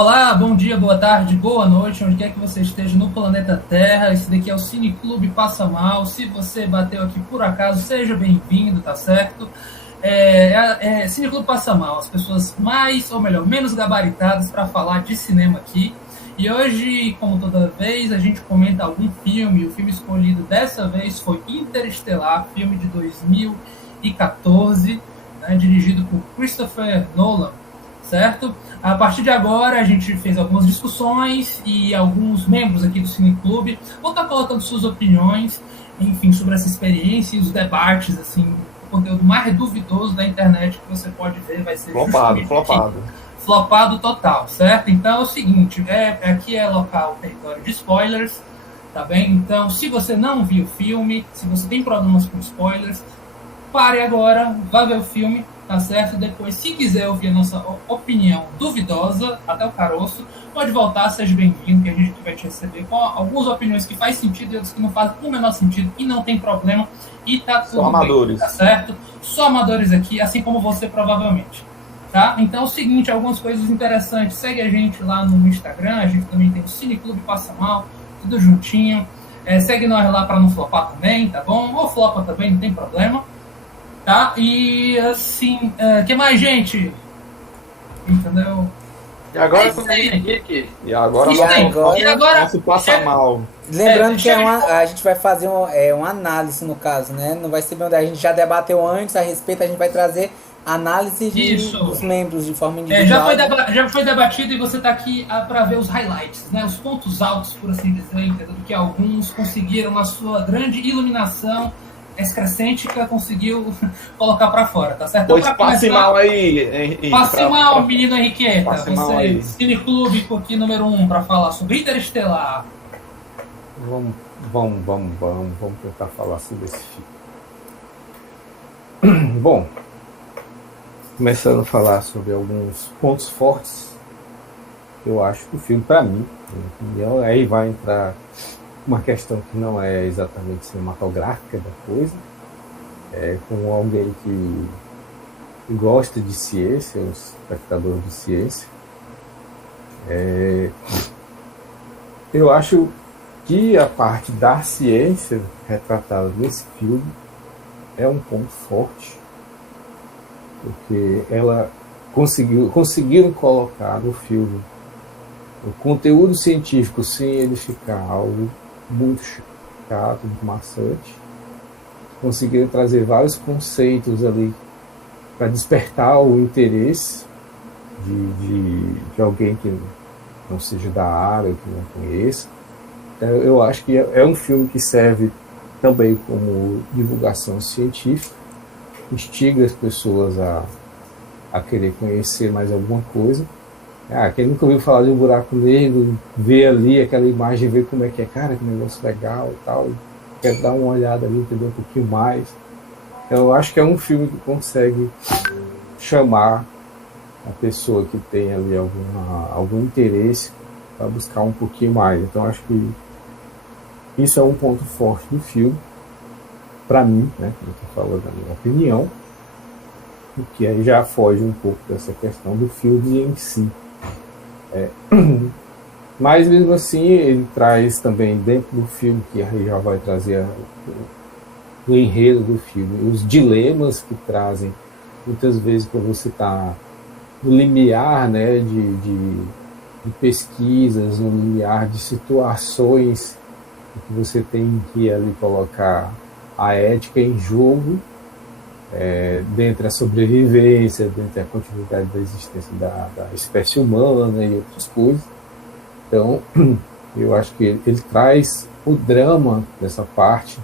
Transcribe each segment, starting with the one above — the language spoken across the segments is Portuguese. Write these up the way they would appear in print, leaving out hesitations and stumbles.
Olá, bom dia, boa tarde, boa noite, onde quer que você esteja no planeta Terra. Esse daqui é o Cine Clube Passa Mal. Se você bateu aqui por acaso, seja bem-vindo, tá certo? Cine Clube Passa Mal, as pessoas mais, ou melhor, menos gabaritadas para falar de cinema aqui. E hoje, como toda vez, a gente comenta algum filme. O filme escolhido dessa vez foi Interestelar, filme de 2014, né, dirigido por Christopher Nolan, certo? A partir de agora, a gente fez algumas discussões e alguns membros aqui do Cine Clube vão estar colocando suas opiniões, enfim, sobre essa experiência e os debates, assim, o conteúdo mais duvidoso da internet que você pode ver vai ser Flopado. Flopado total, certo? Então é o seguinte, aqui é local, território de spoilers, tá bem? Então, se você não viu o filme, se você tem problemas com spoilers, pare agora, vá ver o filme, tá certo? Depois, se quiser ouvir a nossa opinião duvidosa, até o caroço, pode voltar, seja bem-vindo, que a gente vai te receber com algumas opiniões que faz sentido e outras que não fazem o menor sentido, e não tem problema, e tá tudo Só amadores. bem, tá certo? Só amadores aqui, assim como você provavelmente. Tá? Então é o seguinte, algumas coisas interessantes. Segue a gente lá no Instagram, a gente também tem o Cine Clube Passa Mal, tudo juntinho. Segue nós lá para não flopar também, tá bom? Ou flopa também, não tem problema. Tá? E assim, que mais, gente? Entendeu? E agora E agora não se passa mal. Lembrando que a gente vai fazer uma análise, no caso, né? Não vai ser bem onde a gente já debateu antes a respeito, a gente vai trazer análise dos membros de forma individual. Já foi debatido e você está aqui para ver os highlights, né? Os pontos altos, por assim dizer, entendeu? Que alguns conseguiram, na sua grande iluminação excrescêntica, conseguiu colocar para fora, tá certo? Pois passe mal aí, Henrique. Passe mal, menino Henriqueta. Passe mal aí. Cine Clube aqui número 1 para falar sobre Interestelar. Vamos tentar falar sobre esse filme. Bom, começando a falar sobre alguns pontos fortes, eu acho que o filme, para mim, na minha opinião, aí vai entrar uma questão que não é exatamente cinematográfica da coisa, como alguém que gosta de ciência, um espectador de ciência. Eu acho que a parte da ciência retratada nesse filme é um ponto forte, porque ela conseguiram colocar no filme o conteúdo científico sem ele ficar algo muito chato, muito maçante. Conseguiram trazer vários conceitos ali para despertar o interesse de alguém que não seja da área, que não conheça. Então, eu acho que é um filme que serve também como divulgação científica, instiga as pessoas a querer conhecer mais alguma coisa. Quem nunca ouviu falar de um buraco negro, vê ali aquela imagem, vê como é que é, cara, que negócio legal e tal, quer dar uma olhada ali, entender um pouquinho mais. Eu acho que é um filme que consegue chamar a pessoa que tem ali algum interesse para buscar um pouquinho mais. Então acho que isso é um ponto forte do filme, para mim, né, como eu estou falando da minha opinião, porque aí já foge um pouco dessa questão do filme em si. Mas mesmo assim ele traz também dentro do filme, que aí já vai trazer o enredo do filme, os dilemas que trazem muitas vezes quando você está no limiar, né, de pesquisas, no limiar de situações que você tem que ali colocar a ética em jogo, dentre a sobrevivência, dentre a continuidade da existência da espécie humana e outras coisas. Então, eu acho que ele traz o drama dessa parte,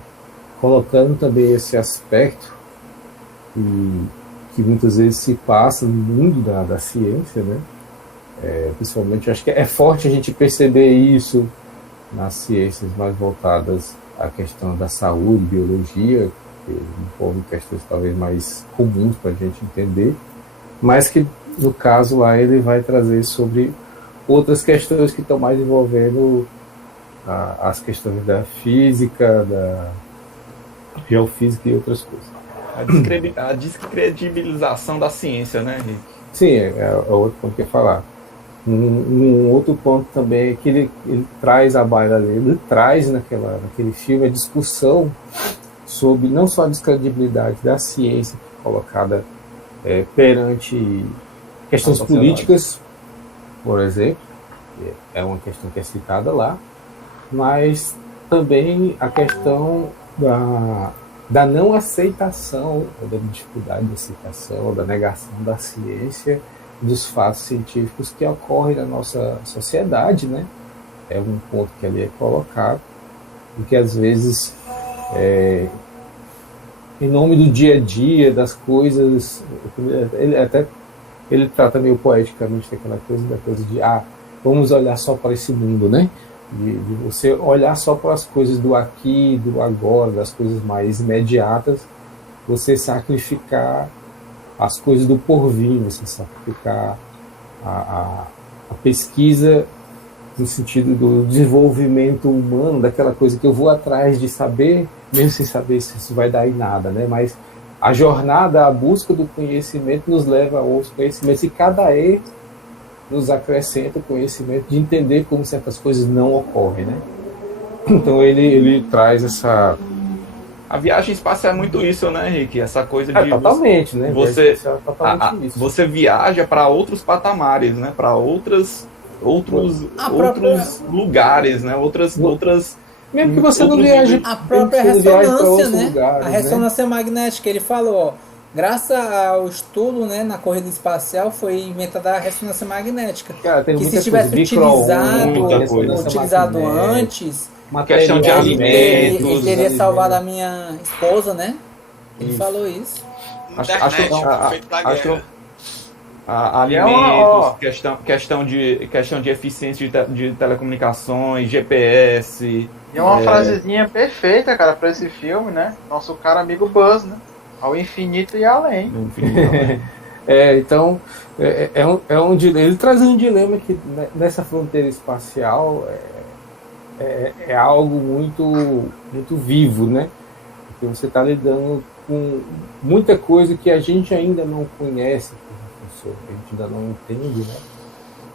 colocando também esse aspecto que muitas vezes se passa no mundo da ciência, né? Principalmente, acho que é forte a gente perceber isso nas ciências mais voltadas à questão da saúde, biologia, que envolvem questões talvez mais comuns para a gente entender, mas que, no caso lá, ele vai trazer sobre outras questões que estão mais envolvendo as questões da física, da geofísica e outras coisas. A descredibilização da ciência, né, Henrique? Sim, é outro ponto que eu ia falar. Um outro ponto também é que ele traz à baila ali, ele traz naquele filme a discussão sobre não só a descredibilidade da ciência colocada perante questões políticas, por exemplo, é uma questão que é citada lá, mas também a questão da não aceitação, da dificuldade de aceitação, da negação da ciência, dos fatos científicos que ocorrem na nossa sociedade, né? É um ponto que ali é colocado, e que às vezes, em nome do dia a dia, das coisas, ele trata meio poeticamente daquela coisa de vamos olhar só para esse mundo, né? De você olhar só para as coisas do aqui, do agora, das coisas mais imediatas, você sacrificar as coisas do porvir, você sacrificar a pesquisa no sentido do desenvolvimento humano, daquela coisa que eu vou atrás de saber, mesmo sem saber se isso vai dar em nada, né? Mas a jornada, a busca do conhecimento nos leva a outros conhecimentos, e cada erro nos acrescenta o conhecimento de entender como certas coisas não ocorrem, né? Então ele traz essa... A viagem espacial é muito isso, né, Henrique? Essa coisa de... totalmente, né? Você viaja para outros patamares, né? Para outros lugares, né? Outras mesmo que você não viaje... A própria ressonância, né? Lugares, a ressonância magnética, ele falou, ó, graças ao estudo, né, na corrida espacial, foi inventada a ressonância magnética. Cara, que se tivesse utilizado antes, uma questão de alimentos, ele teria salvado a minha esposa, né? Ele falou isso. Alimentos, questão de eficiência de telecomunicações, GPS. E é uma frasezinha perfeita, cara, para esse filme, né? Nosso caro amigo Buzz, né? Ao infinito e além. Então, ele traz um dilema que nessa fronteira espacial é algo muito, muito vivo, né? Porque você está lidando com muita coisa que a gente ainda não conhece, que a gente ainda não entende, né?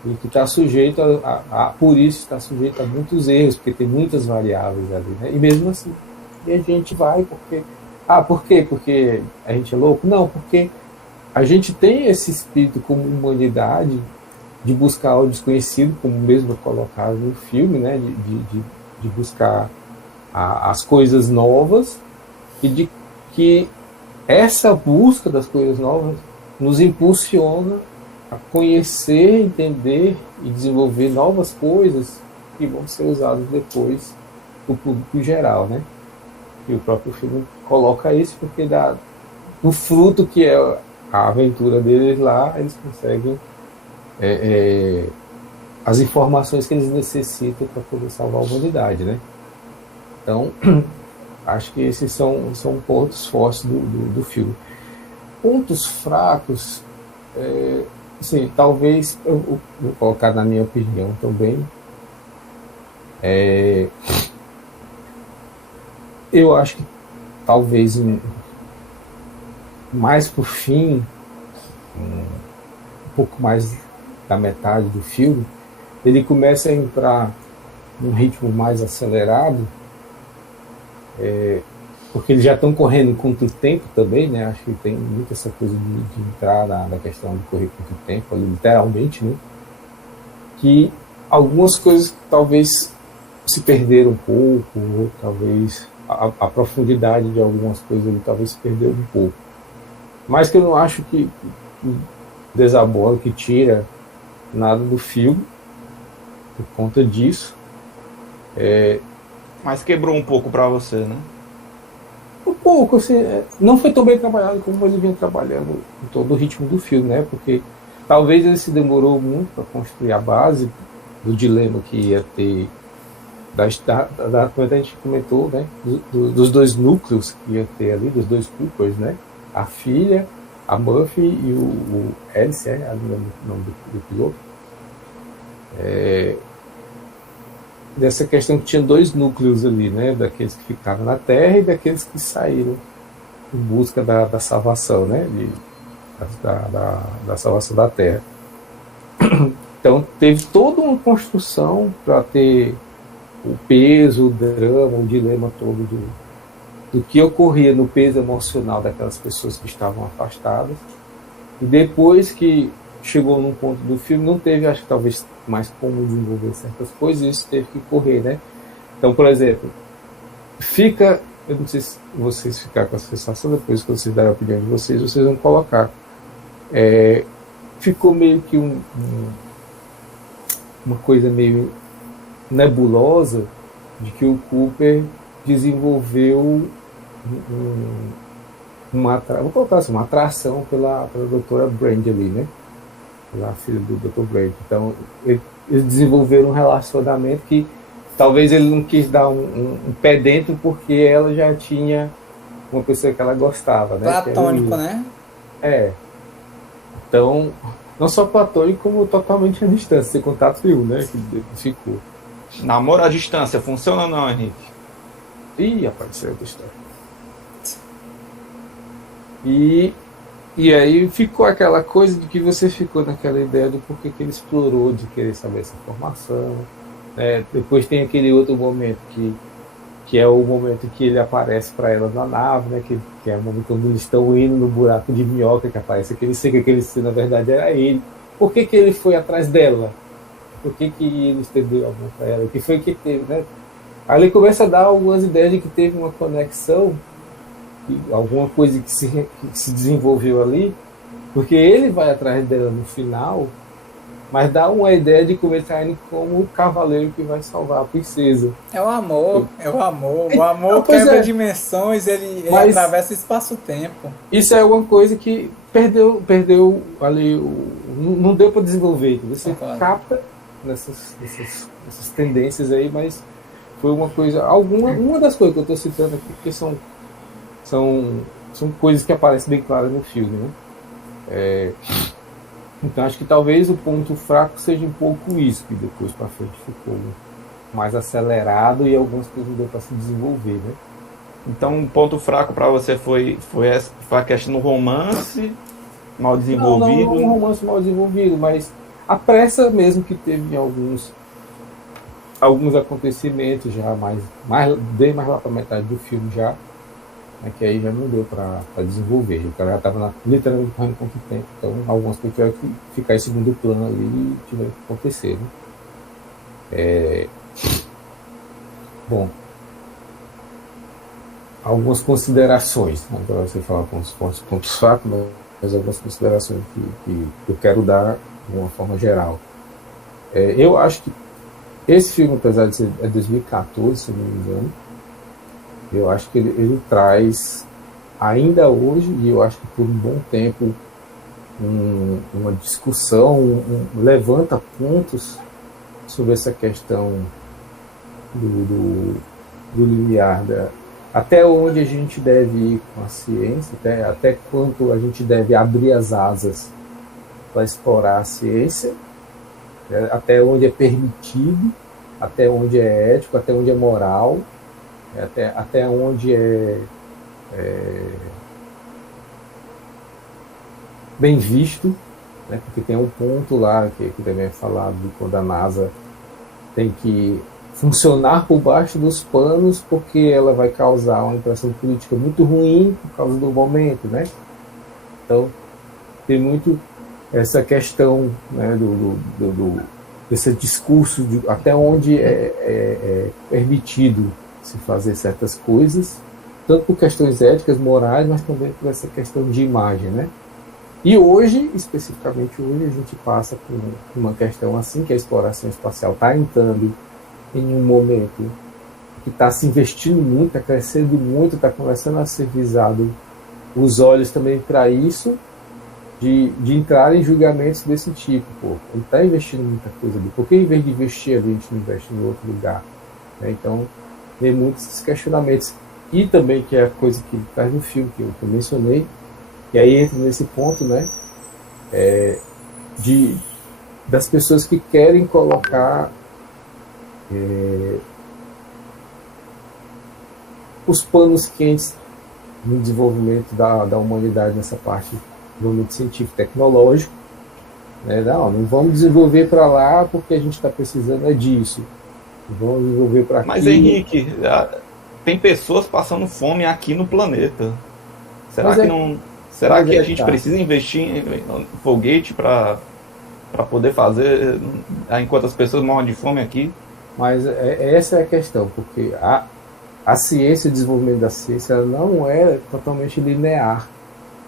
E que está sujeito por isso está sujeito a muitos erros, porque tem muitas variáveis ali, né? E mesmo assim, a gente vai porque... por quê? Porque a gente é louco? Não, porque a gente tem esse espírito como humanidade de buscar o desconhecido, como mesmo colocado no filme, né? De buscar as coisas novas, e de que essa busca das coisas novas nos impulsiona a conhecer, entender e desenvolver novas coisas que vão ser usadas depois para o público geral, né? E o próprio filme coloca isso porque do fruto que é a aventura deles lá, eles conseguem as informações que eles necessitam para poder salvar a humanidade, né? Então, acho que esses são pontos fortes do filme. Pontos fracos, assim, talvez, eu vou colocar na minha opinião também, eu acho que talvez mais por fim, um pouco mais da metade do filme, ele começa a entrar num ritmo mais acelerado, porque eles já estão correndo contra o tempo também, né? Acho que tem muito essa coisa de entrar na questão de correr contra o tempo, ali, literalmente, né? Que algumas coisas talvez se perderam um pouco, ou talvez a profundidade de algumas coisas ali talvez se perdeu um pouco. Mas que eu não acho que desabola, que tira nada do filme por conta disso. Mas quebrou um pouco para você, né? Um pouco, assim, não foi tão bem trabalhado como ele vinha trabalhando em todo o ritmo do filme, né? Porque talvez ele se demorou muito para construir a base do dilema que ia ter, como a gente comentou, né? Dos dois núcleos que ia ter ali, dos dois Coopers, né? A filha, a Buffy e o Alice, o nome do piloto. Dessa questão que tinha dois núcleos ali, né? Daqueles que ficaram na Terra e daqueles que saíram em busca da salvação, né? Da salvação da Terra. Então teve toda uma construção para ter o peso, o drama, o dilema todo do que ocorria no peso emocional daquelas pessoas que estavam afastadas. E depois que chegou num ponto do filme, não teve, acho que talvez, mais como desenvolver certas coisas, e isso teve que correr, né? Então, por exemplo, eu não sei se vocês ficaram com essa sensação, depois que vocês deram a opinião de vocês vão colocar. Ficou meio que uma coisa meio nebulosa de que o Cooper desenvolveu vou colocar assim, uma atração pela doutora Brand ali, né? Pela filha do Dr. Brand. Então, eles desenvolveram um relacionamento que talvez ele não quis dar um pé dentro porque ela já tinha uma pessoa que ela gostava, né? Platônico, né? Então, não só platônico, como totalmente à distância, sem contato nenhum, né? Que ficou. Namoro à distância, funciona ou não, Henrique? Ih, apareceu a história. E aí ficou aquela coisa de que você ficou naquela ideia do porquê que ele explorou de querer saber essa informação. Depois tem aquele outro momento que é o momento que ele aparece para ela na nave, né? Que é o momento quando eles estão indo no buraco de minhoca, que aparece aquele ser, na verdade era ele. Por que ele foi atrás dela? Por que ele estendeu a mão para ela? O que foi que teve, né? Aí ele começa a dar algumas ideias de que teve uma conexão, alguma coisa que se desenvolveu ali, porque ele vai atrás dela no final, mas dá uma ideia de como ele está indo como o cavaleiro que vai salvar a princesa. É o amor. O amor quebra dimensões, ele atravessa espaço-tempo. Isso é uma coisa que perdeu ali, não deu para desenvolver. Você capta nessas tendências aí, mas foi uma coisa, uma das coisas que eu estou citando aqui, porque são coisas que aparecem bem claras no filme, né? Então acho que talvez o ponto fraco seja um pouco isso, que depois para frente ficou mais acelerado e algumas coisas não deu para se desenvolver, né? Então um ponto fraco para você foi a questão do romance mal desenvolvido? Não um romance mal desenvolvido, mas a pressa mesmo que teve em alguns acontecimentos já bem mais lá para metade do filme já, que aí já não deu para desenvolver. O cara já estava literalmente correndo contra o tempo. Então, algumas coisas tiveram que ficar em segundo plano ali e tiveram que acontecer. Né? Bom, algumas considerações. Agora você fala com os pontos fracos, mas algumas considerações que eu quero dar de uma forma geral. Eu acho que esse filme, apesar de ser 2014, se não me engano, eu acho que ele traz, ainda hoje, e eu acho que por um bom tempo, uma discussão, levanta pontos sobre essa questão do limiar, até onde a gente deve ir com a ciência, até quanto a gente deve abrir as asas para explorar a ciência, até onde é permitido, até onde é ético, até onde é moral, até onde é bem visto, né? Porque tem um ponto lá que também é falado de quando a NASA tem que funcionar por baixo dos panos porque ela vai causar uma impressão política muito ruim por causa do momento, né? Então tem muito essa questão, né, desse discurso de até onde é permitido se fazer certas coisas, tanto por questões éticas, morais, mas também por essa questão de imagem, né? E hoje, especificamente hoje, a gente passa por uma questão assim, que a exploração espacial está entrando em um momento que está se investindo muito, está crescendo muito, está começando a ser visado os olhos também para isso, de entrar em julgamentos desse tipo. Ele está investindo muita coisa ali, por que em vez de investir ali, a gente não investe em outro lugar? Né? Então, tem muitos esses questionamentos. E também, que é a coisa que traz no filme, que eu mencionei, e aí entra nesse ponto, né, das pessoas que querem colocar os panos quentes no desenvolvimento da humanidade nessa parte do mundo científico e tecnológico, Né? Não vamos desenvolver para lá porque a gente está precisando disso. Vamos desenvolver para aqui. Mas, Henrique, tem pessoas passando fome aqui no planeta. Será que a gente precisa investir em foguete para poder fazer enquanto as pessoas morrem de fome aqui? Mas essa é a questão, porque a ciência, o desenvolvimento da ciência, ela não é totalmente linear.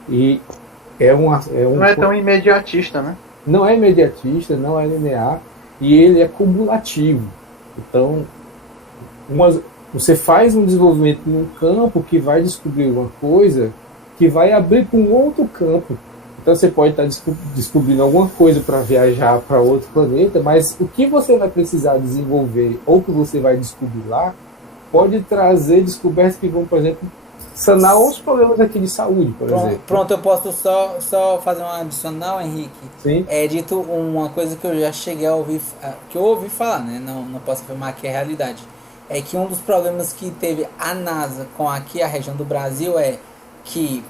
E não é tão imediatista, né? Não é imediatista, não é linear, e ele é cumulativo. Então, você faz um desenvolvimento num campo que vai descobrir uma coisa que vai abrir para um outro campo. Então você pode estar descobrindo alguma coisa para viajar para outro planeta, mas o que você vai precisar desenvolver ou que você vai descobrir lá pode trazer descobertas que vão, por exemplo, sanar os problemas aqui de saúde, por exemplo. Pronto, eu posso só fazer um adicional, Henrique? Sim. É dito uma coisa que eu já cheguei a ouvir, que eu ouvi falar, né? Não posso afirmar que é realidade. É que um dos problemas que teve a NASA com aqui a região do Brasil é que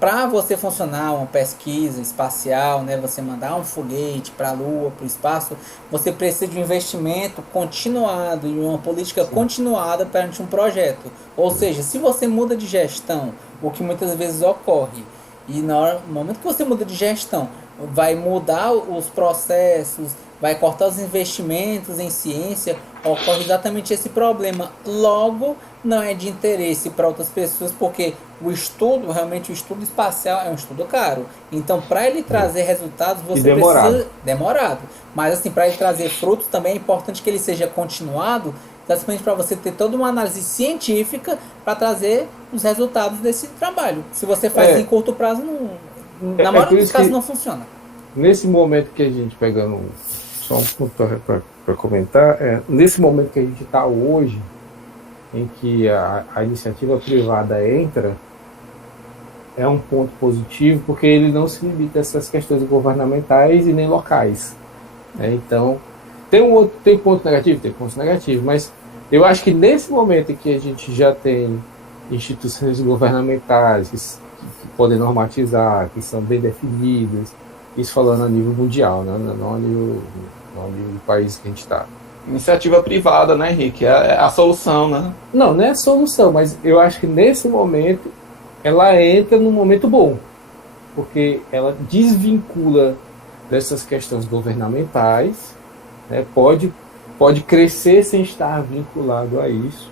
para você funcionar uma pesquisa espacial, né, você mandar um foguete para a Lua, para o espaço, você precisa de um investimento continuado e uma política continuada perante um projeto. Ou seja, se você muda de gestão, o que muitas vezes ocorre, e no momento que você muda de gestão, vai mudar os processos, vai cortar os investimentos em ciência, ocorre exatamente esse problema. Logo, não é de interesse para outras pessoas, porque realmente o estudo espacial é um estudo caro. Então, para ele trazer resultados, você precisa... Demorado. Mas, assim, para ele trazer frutos, também é importante que ele seja continuado, exatamente para você ter toda uma análise científica para trazer os resultados desse trabalho. Se você faz em curto prazo, na maioria dos casos não funciona. Nesse momento que a gente, pegando só um ponto para comentar, nesse momento que a gente está hoje, em que a iniciativa privada entra, é um ponto positivo, porque ele não se limita a essas questões governamentais e nem locais. Então, tem ponto negativo? Tem pontos negativos, mas eu acho que nesse momento em que a gente já tem instituições governamentais que podem normatizar, que são bem definidas, isso falando a nível mundial, né? Não a nível do país que a gente está. Iniciativa privada, né, Henrique? É a solução, né? Não é a solução, mas eu acho que nesse momento ela entra num momento bom, porque ela desvincula dessas questões governamentais, né? Pode crescer sem estar vinculado a isso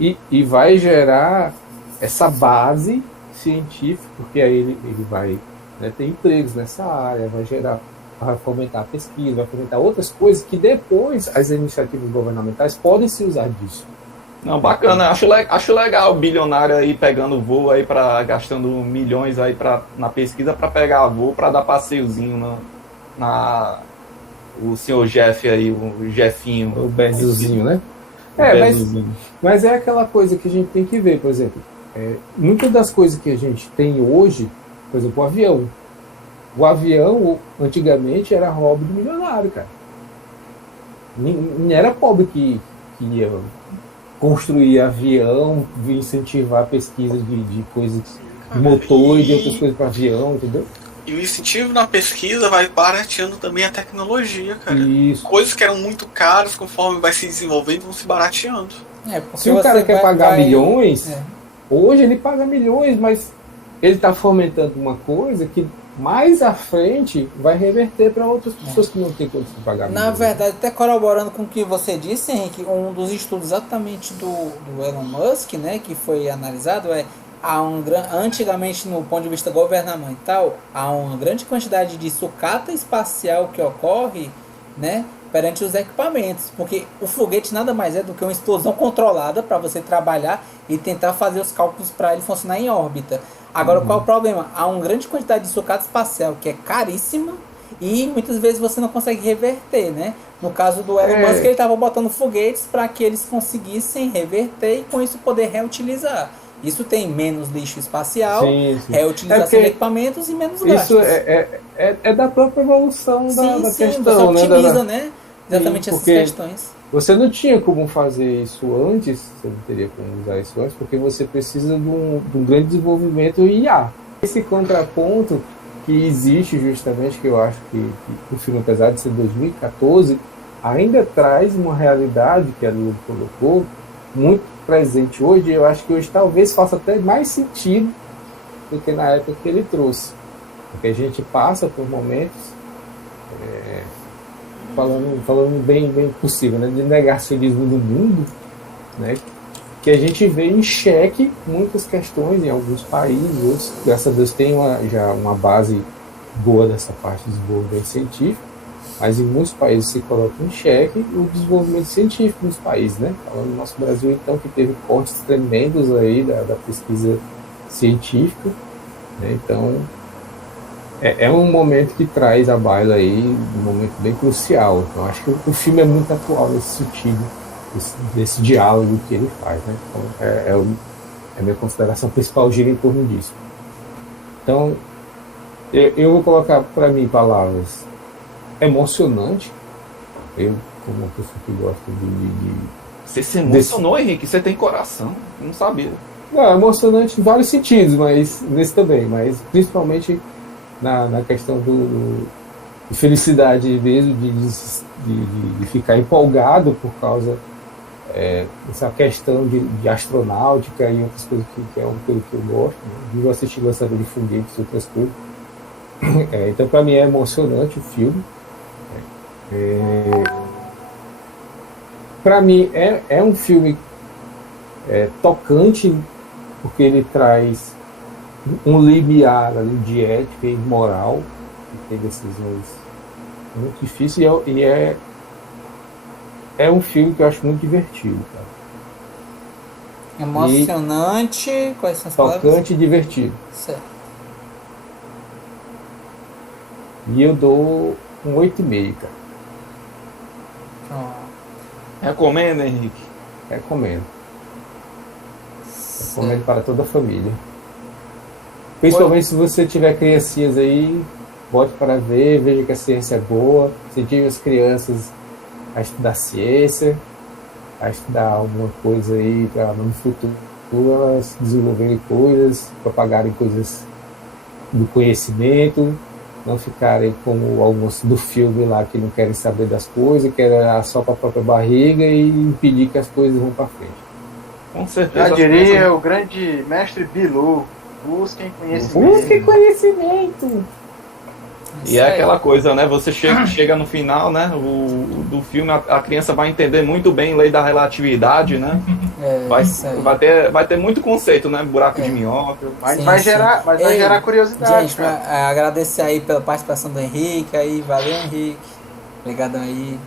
e vai gerar essa base científica, porque aí ele vai, né, ter empregos nessa área, vai fomentar a pesquisa, vai fomentar outras coisas que depois as iniciativas governamentais podem se usar disso. Não, bacana, acho legal o bilionário aí pegando voo aí gastando milhões aí na pesquisa para pegar voo, para dar passeiozinho o senhor Jeff aí, o Jeffinho. O Bezozinho, né? Mas é aquela coisa que a gente tem que ver, por exemplo, muitas das coisas que a gente tem hoje, por exemplo, o avião. O avião, antigamente, era hobby do milionário, cara. Não era pobre que ia construir avião, incentivar a pesquisa de coisas, de motor e de outras coisas para avião, entendeu? E o incentivo na pesquisa vai barateando também a tecnologia, cara. Isso. Coisas que eram muito caras, conforme vai se desenvolvendo, vão se barateando. Se o cara quer pagar milhões, hoje ele paga milhões, mas ele está fomentando uma coisa que mais à frente vai reverter para outras pessoas que não têm condição de pagar. Na verdade, até corroborando com o que você disse, Henrique, um dos estudos exatamente do Elon Musk, né, que foi analisado, antigamente, no ponto de vista governamental, há uma grande quantidade de sucata espacial que ocorre, né, perante os equipamentos, porque o foguete nada mais é do que uma explosão controlada para você trabalhar e tentar fazer os cálculos para ele funcionar em órbita. Agora, qual é o problema? Há uma grande quantidade de sucata espacial que é caríssima e muitas vezes você não consegue reverter, né? No caso do Elon Musk, ele estava botando foguetes para que eles conseguissem reverter e com isso poder reutilizar. Isso tem menos lixo espacial, reutilização de equipamentos e menos gastos. Isso é da própria evolução da questão. Você otimiza, né? Exatamente essas questões. Você não tinha como fazer isso antes, você não teria como usar isso antes, porque você precisa de um grande desenvolvimento em IA. Esse contraponto que existe justamente, que eu acho que o filme, apesar de ser 2014, ainda traz uma realidade que a Lula colocou muito presente hoje. Eu acho que hoje talvez faça até mais sentido do que na época que ele trouxe, porque a gente passa por momentos, falando bem possível, né, de negacionismo do mundo, né, que a gente vê em xeque muitas questões em alguns países. Outros, graças a Deus, tem já uma base boa dessa parte de desenvolvimento científico, mas em muitos países se coloca em xeque o desenvolvimento científico nos países, né? Falando no nosso Brasil, então, que teve cortes tremendos aí da pesquisa científica, né? Então, é um momento que traz à baila aí um momento bem crucial. Então, acho que o filme é muito atual nesse sentido, desse diálogo que ele faz, né? Então, a minha consideração principal gira em torno disso. Então, eu vou colocar para mim palavras: emocionante. Eu, como uma pessoa que gosta de Você se emocionou, Henrique? Você tem coração? Não sabia. Não, emocionante em vários sentidos, mas nesse também, mas principalmente na questão de felicidade mesmo, de ficar empolgado por causa dessa questão de astronáutica e outras coisas que é uma coisa que eu gosto, né? Vivo assistir lançamento de foguetes e outras coisas. Então, para mim, é emocionante o filme. Para mim, é um filme tocante, porque ele traz um limiar ali de ética e moral, que tem decisões muito difíceis, e é um filme que eu acho muito divertido, cara. Emocionante, quais são as palavras? Tocante e divertido. Certo. E eu dou um 8,5, cara. Recomenda, Henrique? Recomendo. Recomendo para toda a família. Principalmente se você tiver criancinhas aí, bote para ver, veja que a ciência é boa, incentive as crianças a estudar ciência, a estudar alguma coisa aí para no futuro elas desenvolverem coisas, propagarem coisas do conhecimento, não ficarem como alguns do filme lá que não querem saber das coisas, querem só para a própria barriga e impedir que as coisas vão para frente. Com certeza. Já diria o grande mestre Bilu: busquem conhecimento. Busquem conhecimento! E é aquela coisa, né? Você chega no final, né? Do filme, a criança vai entender muito bem a lei da relatividade, né? Vai ter muito conceito, né? Buraco de minhoca. Mas vai gerar curiosidade. Gente, agradecer aí pela participação do Henrique aí. Valeu, Henrique. Obrigadão aí.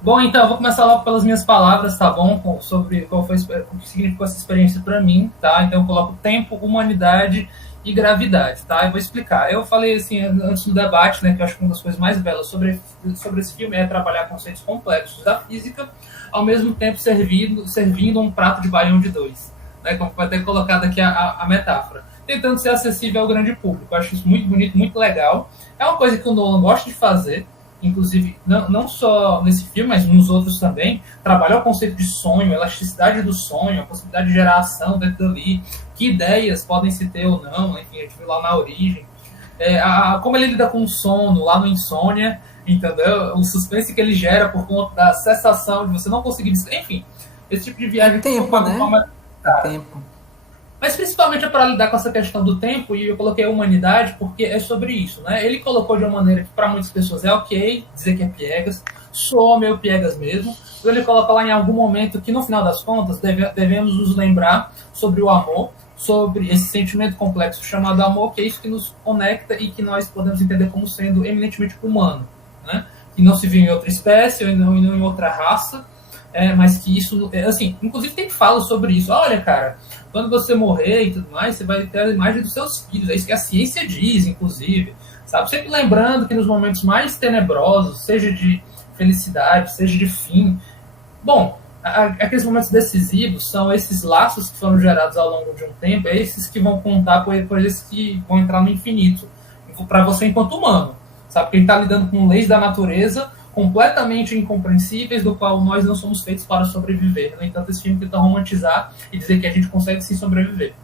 Bom, então, eu vou começar logo pelas minhas palavras, tá bom? Sobre o que significou essa experiência para mim, tá? Então eu coloco tempo, humanidade e gravidade, tá? Eu vou explicar. Eu falei assim antes do debate, né, que eu acho que uma das coisas mais belas sobre esse filme é trabalhar conceitos complexos da física, ao mesmo tempo servindo um prato de baião de dois, né? Como vai ter colocado aqui a metáfora. Tentando ser acessível ao grande público. Eu acho isso muito bonito, muito legal. É uma coisa que o Nolan gosta de fazer, inclusive, não só nesse filme, mas nos outros também, trabalhar o conceito de sonho, a elasticidade do sonho, a possibilidade de gerar ação dentro dali, que ideias podem se ter ou não, enfim, a gente viu lá na origem, como ele lida com o sono, lá no Insônia, entendeu? O suspense que ele gera por conta da cessação de você não conseguir, enfim, esse tipo de viagem. Tempo, né? Tempo. Mas principalmente é para lidar com essa questão do tempo, e eu coloquei a humanidade porque é sobre isso, né? Ele colocou de uma maneira que para muitas pessoas é ok dizer que é piegas, soa meio piegas mesmo. Então ele coloca lá em algum momento que no final das contas devemos nos lembrar sobre o amor, sobre esse sentimento complexo chamado amor, que é isso que nos conecta e que nós podemos entender como sendo eminentemente humano, né? Que não se viu em outra espécie ou não em outra raça, mas que isso, assim, inclusive tem fala sobre isso. Olha, cara, quando você morrer e tudo mais, você vai ter a imagem dos seus filhos. É isso que a ciência diz, inclusive. Sabe? Sempre lembrando que nos momentos mais tenebrosos, seja de felicidade, seja de fim, bom, aqueles momentos decisivos são esses laços que foram gerados ao longo de um tempo, esses que vão contar por esses que vão entrar no infinito, para você enquanto humano. Sabe? Porque ele está lidando com leis da natureza completamente incompreensíveis, do qual nós não somos feitos para sobreviver. No entanto, esse filme tenta romantizar e dizer que a gente consegue sim sobreviver.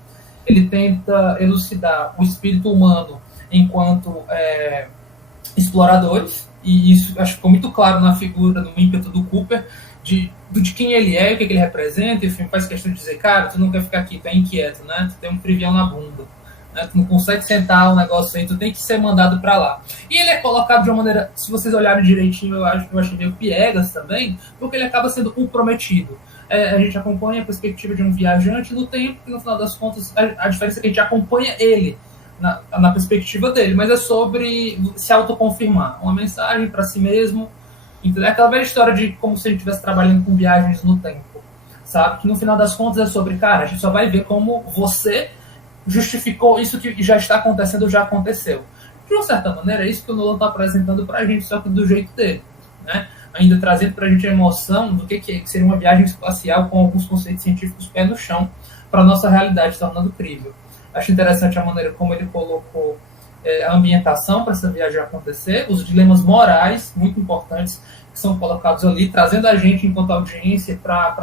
Ele tenta elucidar o espírito humano enquanto exploradores, e isso acho que ficou muito claro na figura, no ímpeto do Cooper, de quem ele é, o que ele representa, e o filme faz questão de dizer, cara, tu não quer ficar aqui, tu é inquieto, né? Tu tem um trivial na bunda, né? Tu não consegue sentar o negócio aí, tu tem que ser mandado pra lá. E ele é colocado de uma maneira, se vocês olharem direitinho, eu achei meio piegas também, porque ele acaba sendo o prometido. A gente acompanha a perspectiva de um viajante no tempo, e no final das contas, a diferença é que a gente acompanha ele na perspectiva dele, mas é sobre se autoconfirmar, uma mensagem para si mesmo. Então, é aquela velha história de como se a gente estivesse trabalhando com viagens no tempo, sabe? Que no final das contas é sobre, cara, a gente só vai ver como você justificou isso que já está acontecendo ou já aconteceu. De uma certa maneira, é isso que o Nolan está apresentando para a gente, só que do jeito dele, né? Ainda trazendo para a gente a emoção do que seria uma viagem espacial com alguns conceitos científicos pé no chão para a nossa realidade, tornando crível. Acho interessante a maneira como ele colocou a ambientação para essa viagem acontecer, os dilemas morais muito importantes que são colocados ali, trazendo a gente, enquanto audiência, para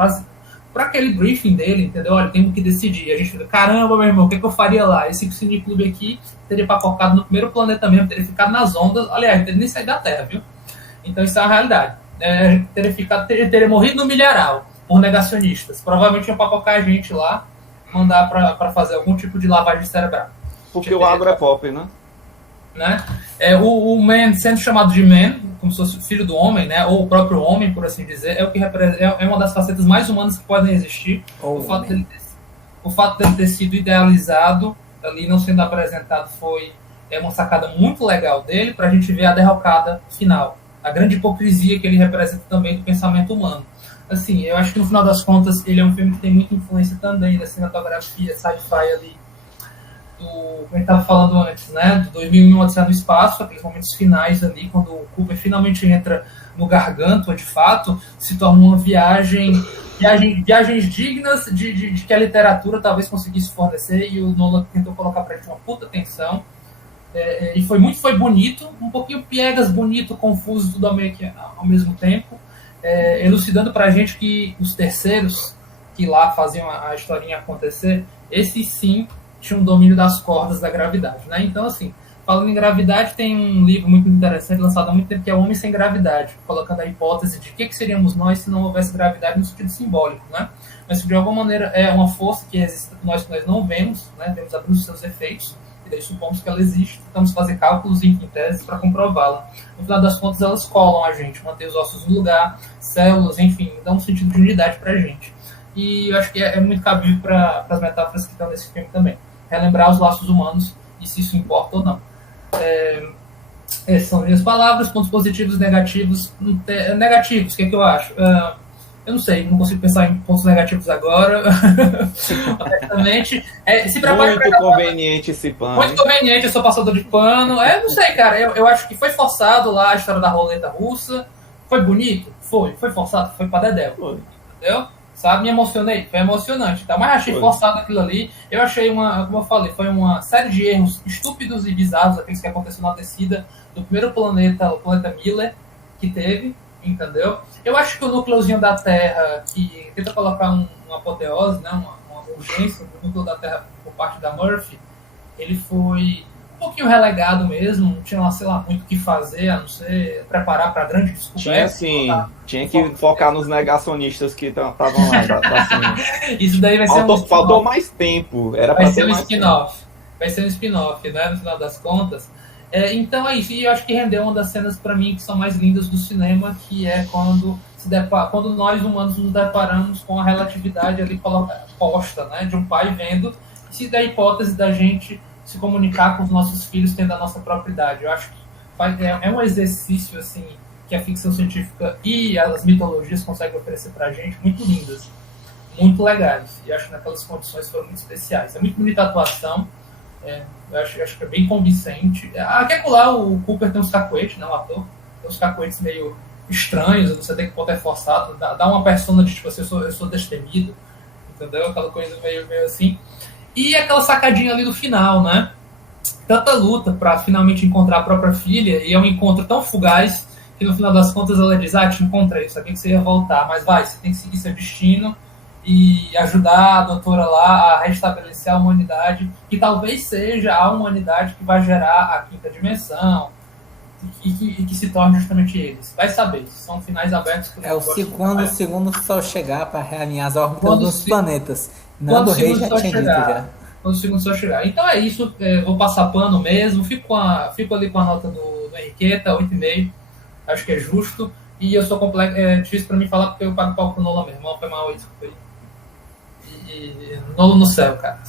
aquele briefing dele, entendeu? Olha, temos que decidir. A gente fica, caramba, meu irmão, o que eu faria lá? Esse cineclube aqui teria papocado no primeiro planeta mesmo, teria ficado nas ondas, aliás, teria nem saído da Terra, viu? Então isso é a realidade. Teria morrido no milharal por negacionistas. Provavelmente iam papocar a gente lá, mandar para fazer algum tipo de lavagem cerebral. Porque o agro é pop, né? O Man sendo chamado de Man, como se fosse filho do homem, né? Ou o próprio homem, por assim dizer, é o que é uma das facetas mais humanas que podem existir. O fato dele ter sido idealizado ali, não sendo apresentado, foi uma sacada muito legal dele, para a gente ver a derrocada final, a grande hipocrisia que ele representa também do pensamento humano. Assim, eu acho que no final das contas ele é um filme que tem muita influência também da cinematografia sci-fi ali, como a gente estava falando antes, né, do 2001 Odisseia no Espaço, aqueles momentos finais ali, quando o Cooper finalmente entra no Gargantua, de fato, se torna uma viagens dignas de que a literatura talvez conseguisse fornecer, e o Nolan tentou colocar pra gente uma puta tensão, e foi bonito, um pouquinho piegas, bonito, confuso, tudo ao mesmo tempo, elucidando pra gente que os terceiros que lá faziam a historinha acontecer, esses sim tinha um domínio das cordas da gravidade, né? Então, assim, falando em gravidade, tem um livro muito interessante, lançado há muito tempo, que é O Homem Sem Gravidade, colocando a hipótese de que seríamos nós se não houvesse gravidade no sentido simbólico, né? Mas, de alguma maneira, é uma força que existe nós que nós não vemos, né? Temos apenas os seus efeitos, e daí supomos que ela existe, tentamos fazer cálculos em teses para comprová-la. No final das contas, elas colam a gente, mantém os ossos no lugar, células, enfim, dão um sentido de unidade para a gente. E eu acho que é muito cabível para as metáforas que estão nesse filme também. Relembrar os laços humanos e se isso importa ou não. Essas são minhas palavras, pontos positivos, negativos. Negativos, o que eu acho? Eu não sei, não consigo pensar em pontos negativos agora. Honestamente. Muito conveniente esse pano. Muito conveniente, eu sou passador de pano. Não sei, cara. Eu acho que foi forçado lá a história da roleta russa. Foi bonito? Foi. Foi forçado? Foi pra dedéu. Entendeu? Sabe, me emocionei, foi emocionante, tá? Mas achei forçado aquilo ali. Eu achei como eu falei, foi uma série de erros estúpidos e bizarros, aqueles que aconteceram na descida do primeiro planeta, o planeta Miller, que teve, entendeu? Eu acho que o núcleozinho da Terra, que tenta colocar uma apoteose, né, uma urgência no núcleo da Terra por parte da Murphy, ele foi um pouquinho relegado mesmo, não tinha, sei lá, muito o que fazer, a não ser preparar para grande descoberta. Tinha que focar nos negacionistas que estavam lá. Isso daí vai ser faltou mais tempo. Vai ser um spin-off. Vai ser um spin-off, né, no final das contas. Então é isso. E eu acho que rendeu uma das cenas, para mim, que são mais lindas do cinema, que é quando nós humanos nos deparamos com a relatividade ali posta, né, de um pai vendo, se dá a hipótese da gente se comunicar com os nossos filhos tendo a nossa própria idade. Eu acho que é um exercício assim, que a ficção científica e as mitologias conseguem oferecer pra gente, muito lindas, muito legais. E acho que naquelas condições foram muito especiais. É muito bonita a atuação, eu acho que é bem convincente. Quer colar, o Cooper tem uns cacoetes, né, o ator, tem uns cacoetes meio estranhos, você tem que botar forçado, dá uma persona de tipo, eu sou destemido, entendeu? Aquela coisa meio assim. E aquela sacadinha ali do final, né? Tanta luta para finalmente encontrar a própria filha, e é um encontro tão fugaz que no final das contas ela diz, te encontrei, sabia que você ia voltar, mas você tem que seguir seu destino, e ajudar a doutora lá a restabelecer a humanidade, que talvez seja a humanidade que vai gerar a quinta dimensão, e que se torne justamente eles. Vai saber, são finais abertos. Que quando o segundo sol chegar para realinhar as órbitas dos planetas. Nando Rei já tinha dito já. Quando o segundo sol chegar. Então é isso, vou passar pano mesmo, fico ali com a nota do Henriqueta, 8,5, acho que é justo, e eu sou difícil para mim falar porque eu pago pau pro Nolan mesmo, foi mal isso, foi. E Nolan no céu, cara.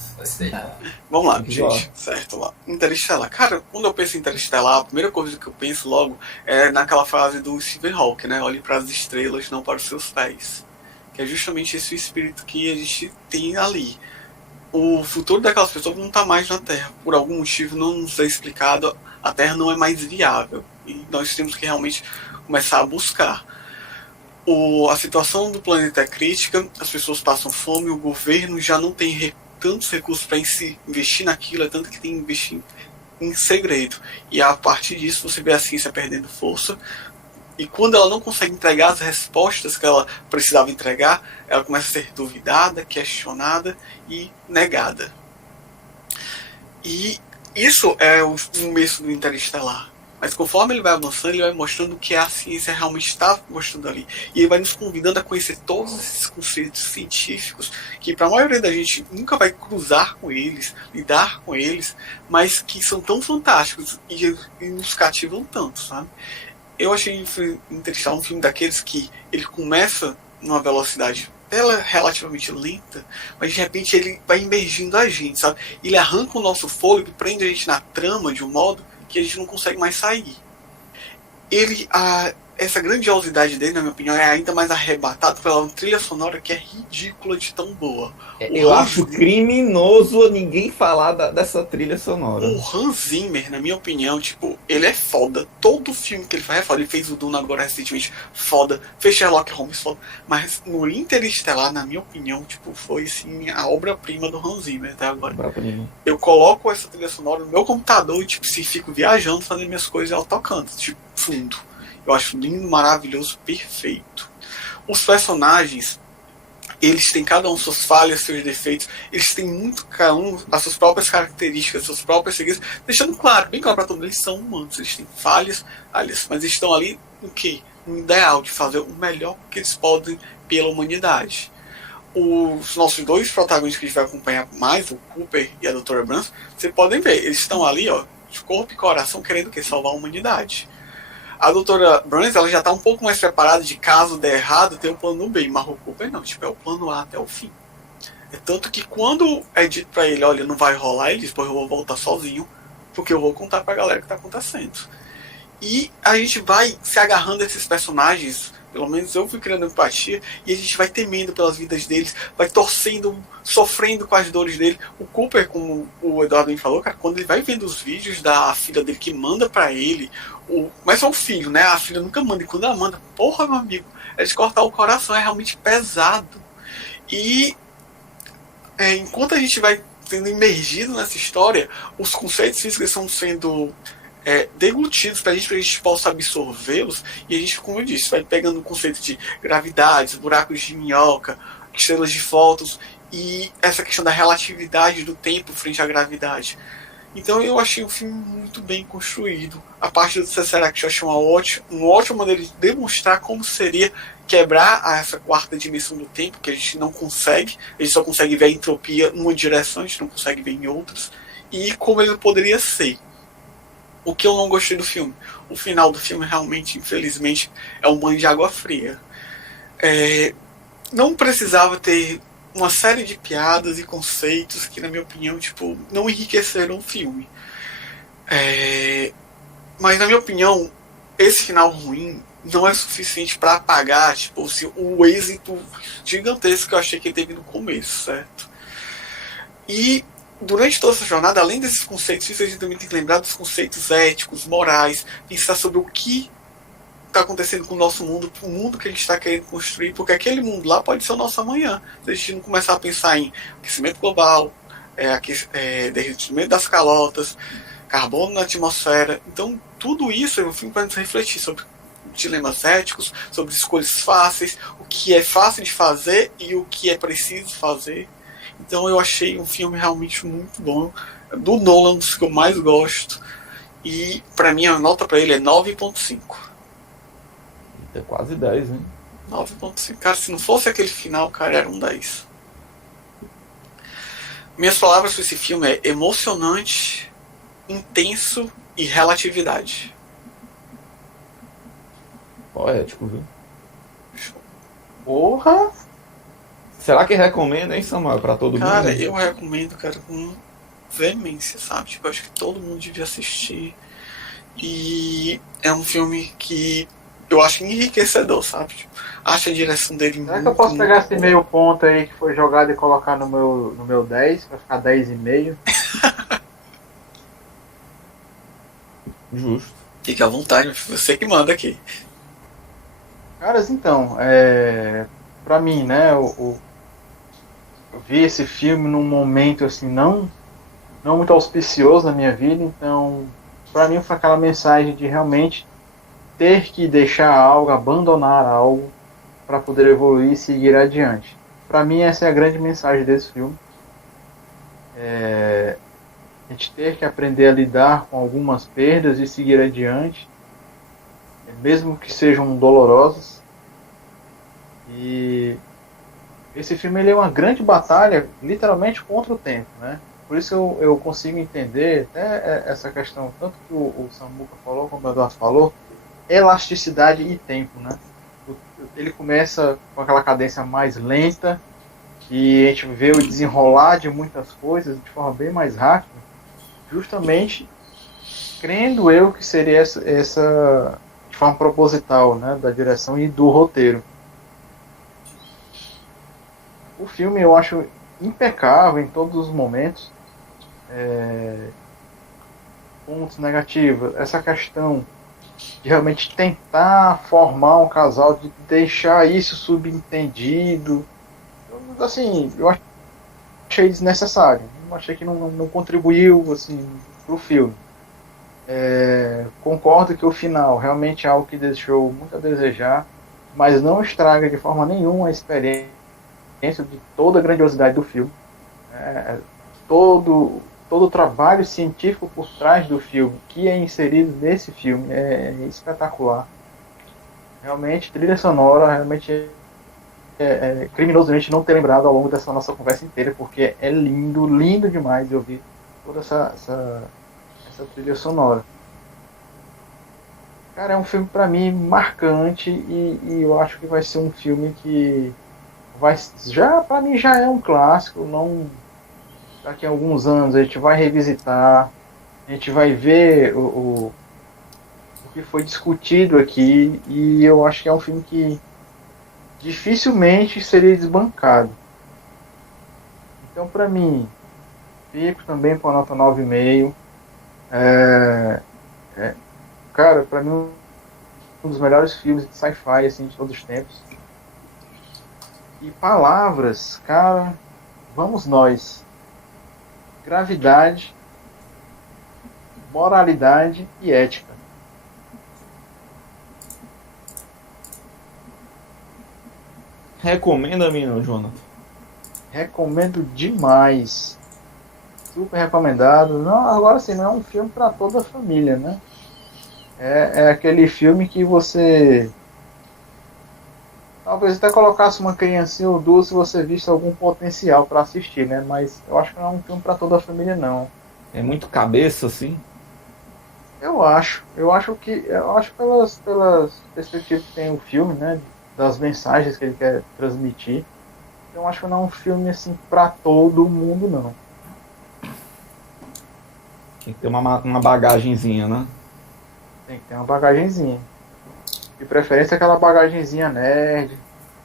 Vamos lá, gente, certo lá. Interestelar. Cara, quando eu penso em Interestelar, a primeira coisa que eu penso logo é naquela frase do Stephen Hawking, né? Olhe para as estrelas, não para os seus pés. Que é justamente esse espírito que a gente tem ali. O futuro daquelas pessoas não está mais na Terra. Por algum motivo não nos é explicado, a Terra não é mais viável. E nós temos que realmente começar a buscar. A situação do planeta é crítica, as pessoas passam fome, o governo já não tem tantos recursos para investir naquilo, é tanto que tem que investir em segredo. E a partir disso você vê a ciência perdendo força, e quando ela não consegue entregar as respostas que ela precisava entregar, ela começa a ser duvidada, questionada e negada. E isso é o começo do Interestelar. Mas conforme ele vai avançando, ele vai mostrando o que a ciência realmente está mostrando ali. E ele vai nos convidando a conhecer todos esses conceitos científicos, que para a maioria da gente nunca vai cruzar com eles, lidar com eles, mas que são tão fantásticos e nos cativam tanto, sabe? Eu achei Interestelar um filme daqueles que ele começa numa velocidade relativamente lenta, mas de repente ele vai imergindo a gente, sabe? Ele arranca o nosso fôlego, prende a gente na trama de um modo que a gente não consegue mais sair. Essa grandiosidade dele, na minha opinião, é ainda mais arrebatado pela trilha sonora que é ridícula de tão boa. Eu acho criminoso ninguém falar dessa trilha sonora. O Hans Zimmer, na minha opinião, tipo, ele é foda. Todo filme que ele faz é foda. Ele fez o Duna agora recentemente, foda. Fez Sherlock Holmes, foda. Mas no Interestelar, na minha opinião, tipo, foi assim, a obra-prima do Hans Zimmer até agora. Eu coloco essa trilha sonora no meu computador e, tipo, se fico viajando, fazendo minhas coisas e ela tocando, tipo, fundo. Eu acho lindo, maravilhoso, perfeito. Os personagens, eles têm cada um suas falhas, seus defeitos. Eles têm muito, cada um, as suas próprias características, suas próprias segredos, deixando claro, bem claro para todos, eles são humanos. Eles têm falhas, mas eles estão ali no quê? No ideal de fazer o melhor que eles podem pela humanidade. Os nossos dois protagonistas que a gente vai acompanhar mais, o Cooper e a Dra. Brans, vocês podem ver, eles estão ali, ó, de corpo e coração, querendo salvar a humanidade. A doutora Brans, ela já está um pouco mais preparada de caso der errado, ter o plano B, mas o Cooper não, tipo, é o plano A até o fim. É tanto que quando é dito para ele, olha, não vai rolar, ele diz, pô, eu vou voltar sozinho, porque eu vou contar pra galera o que tá acontecendo. E a gente vai se agarrando a esses personagens, pelo menos eu fui criando empatia, e a gente vai temendo pelas vidas deles, vai torcendo, sofrendo com as dores dele. O Cooper, como o Eduardo me falou, cara, quando ele vai vendo os vídeos da filha dele que manda pra ele, mas é um filho, né? A filha nunca manda, e quando ela manda, porra, meu amigo, é de cortar o coração, é realmente pesado. E enquanto a gente vai sendo imergido nessa história, os conceitos físicos estão sendo deglutidos para a gente possa absorvê-los, e a gente, como eu disse, vai pegando o conceito de gravidades, buracos de minhoca, estrelas de fótons, e essa questão da relatividade do tempo frente à gravidade. Então eu achei o filme muito bem construído. A parte do Tesseract eu achei uma ótima maneira de demonstrar como seria quebrar essa quarta dimensão do tempo, que a gente não consegue, a gente só consegue ver a entropia numa direção, a gente não consegue ver em outras, e como ele poderia ser. O que eu não gostei do filme? O final do filme realmente, infelizmente, é um banho de água fria. Não precisava ter uma série de piadas e conceitos que, na minha opinião, tipo, não enriqueceram o filme. Mas, na minha opinião, esse final ruim não é suficiente para apagar, tipo, assim, o êxito gigantesco que eu achei que ele teve no começo, certo? E durante toda essa jornada, além desses conceitos, a gente também tem que lembrar dos conceitos éticos, morais, pensar sobre o que está acontecendo com o nosso mundo, o mundo que a gente está querendo construir, porque aquele mundo lá pode ser o nosso amanhã. Se a gente não começar a pensar em aquecimento global, derretimento das calotas, carbono na atmosfera. Então, tudo isso é um filme para nos refletir sobre dilemas éticos, sobre escolhas fáceis, o que é fácil de fazer e o que é preciso fazer. Então eu achei um filme realmente muito bom. Do Nolan, dos que eu mais gosto. E pra mim a nota pra ele é 9.5. É quase 10, hein? 9.5. Cara, se não fosse aquele final, cara, era um 10. Minhas palavras para esse filme é emocionante, intenso e relatividade. Poético, viu? Porra! Será que recomenda, hein, Samuel, pra todo mundo? Cara, eu recomendo, cara, com veemência, sabe? Tipo, eu acho que todo mundo devia assistir. E é um filme que eu acho enriquecedor, sabe? Tipo, acho a direção dele Será muito... que eu posso pegar esse meio ponto aí que foi jogado e colocar no meu 10, pra ficar 10,5? Justo. Fique à vontade, você que manda aqui. Caras, então, pra mim, né, eu vi esse filme num momento, assim, não muito auspicioso na minha vida, então, pra mim foi aquela mensagem de realmente ter que deixar algo, abandonar algo, para poder evoluir e seguir adiante. Para mim, essa é a grande mensagem desse filme. A gente ter que aprender a lidar com algumas perdas e seguir adiante, mesmo que sejam dolorosas. E esse filme ele é uma grande batalha, literalmente, contra o tempo, né? Por isso eu consigo entender até essa questão, tanto que o Samuca falou, como o Eduardo falou, elasticidade e tempo, né? Ele começa com aquela cadência mais lenta e a gente vê o desenrolar de muitas coisas de forma bem mais rápida, justamente crendo eu que seria essa de forma proposital, né, da direção e do roteiro. O filme eu acho impecável em todos os momentos. Pontos negativos, essa questão de realmente tentar formar um casal, de deixar isso subentendido, assim, eu achei desnecessário. Eu achei que não contribuiu assim pro filme. Concordo que o final realmente é algo que deixou muito a desejar, mas não estraga de forma nenhuma a experiência de toda a grandiosidade do filme. Todo o trabalho científico por trás do filme, que é inserido nesse filme, é espetacular. Realmente, trilha sonora, realmente é criminosamente não ter lembrado ao longo dessa nossa conversa inteira, porque é lindo, lindo demais eu ouvir toda essa trilha sonora. Cara, é um filme pra mim marcante e eu acho que vai ser um filme que pra mim já é um clássico. Não, daqui a alguns anos a gente vai revisitar, a gente vai ver o que foi discutido aqui, e eu acho que é um filme que dificilmente seria desbancado. Então, pra mim, fico também com a nota 9,5. Cara, pra mim, um dos melhores filmes de sci-fi assim, de todos os tempos. E palavras, cara, vamos nós. Gravidade, moralidade e ética. Recomenda, menino Jonathan? Recomendo demais. Super recomendado. Não, agora sim, não é um filme para toda a família, né? É aquele filme que você talvez até colocasse uma criancinha ou duas se você visse algum potencial para assistir, né? Mas eu acho que não é um filme para toda a família, não. É muito cabeça, assim? Eu acho pelas perspectivas que tem o filme, né? Das mensagens que ele quer transmitir. Eu acho que não é um filme assim para todo mundo, não. Tem que ter uma bagagenzinha, né? Tem que ter uma bagagenzinha. De preferência aquela bagagenzinha nerd,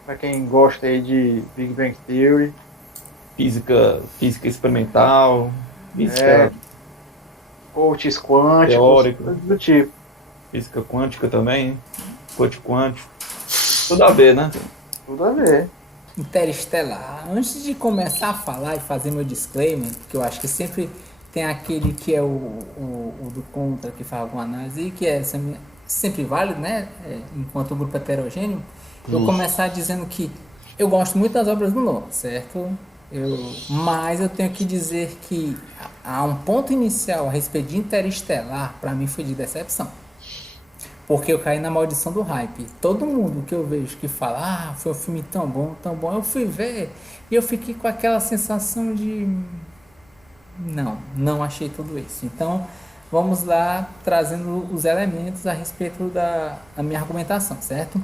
pra quem gosta aí de Big Bang Theory. Física experimental, física coaches quânticos, teórico, do tipo. Física quântica também, coach quântico. Tudo a ver, né? Tudo a ver. Interestelar. Antes de começar a falar e fazer meu disclaimer, que eu acho que sempre tem aquele que é o do contra, que faz alguma análise, que é essa sempre válido, né? Enquanto grupo heterogêneo, eu começar dizendo que eu gosto muito das obras do Nolan, certo? Mas eu tenho que dizer que há um ponto inicial a respeito de Interestelar, para mim foi de decepção. Porque eu caí na maldição do hype. Todo mundo que eu vejo que fala, foi um filme tão bom, eu fui ver e eu fiquei com aquela sensação de não achei tudo isso. Então, vamos lá trazendo os elementos a respeito da minha argumentação, certo?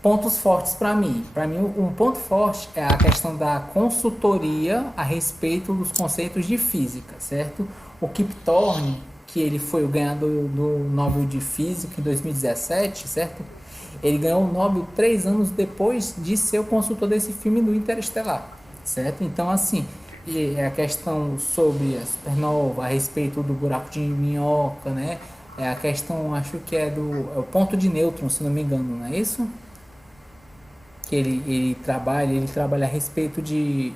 Pontos fortes para mim. Para mim, um ponto forte é a questão da consultoria a respeito dos conceitos de física, certo? O Kip Thorne, que ele foi o ganhador do Nobel de Física em 2017, certo? Ele ganhou o Nobel 3 anos depois de ser o consultor desse filme do Interestelar, certo? Então, assim, a questão sobre a supernova, a respeito do buraco de minhoca, né? A questão, acho que é o ponto de nêutron, se não me engano, não é isso? Que ele trabalha a respeito de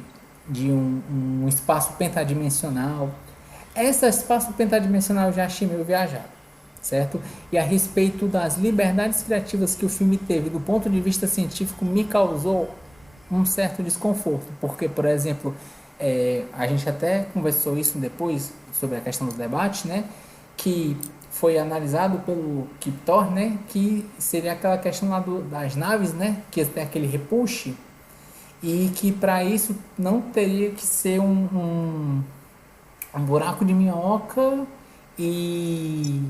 um espaço pentadimensional. Esse espaço pentadimensional eu já achei meio viajado, certo? E a respeito das liberdades criativas que o filme teve do ponto de vista científico me causou um certo desconforto, porque, por exemplo, a gente até conversou isso depois sobre a questão do debate, né? Que foi analisado pelo Kip Thorne, né? Que seria aquela questão lá das naves, né? Que tem aquele repuxe e que para isso não teria que ser um buraco de minhoca e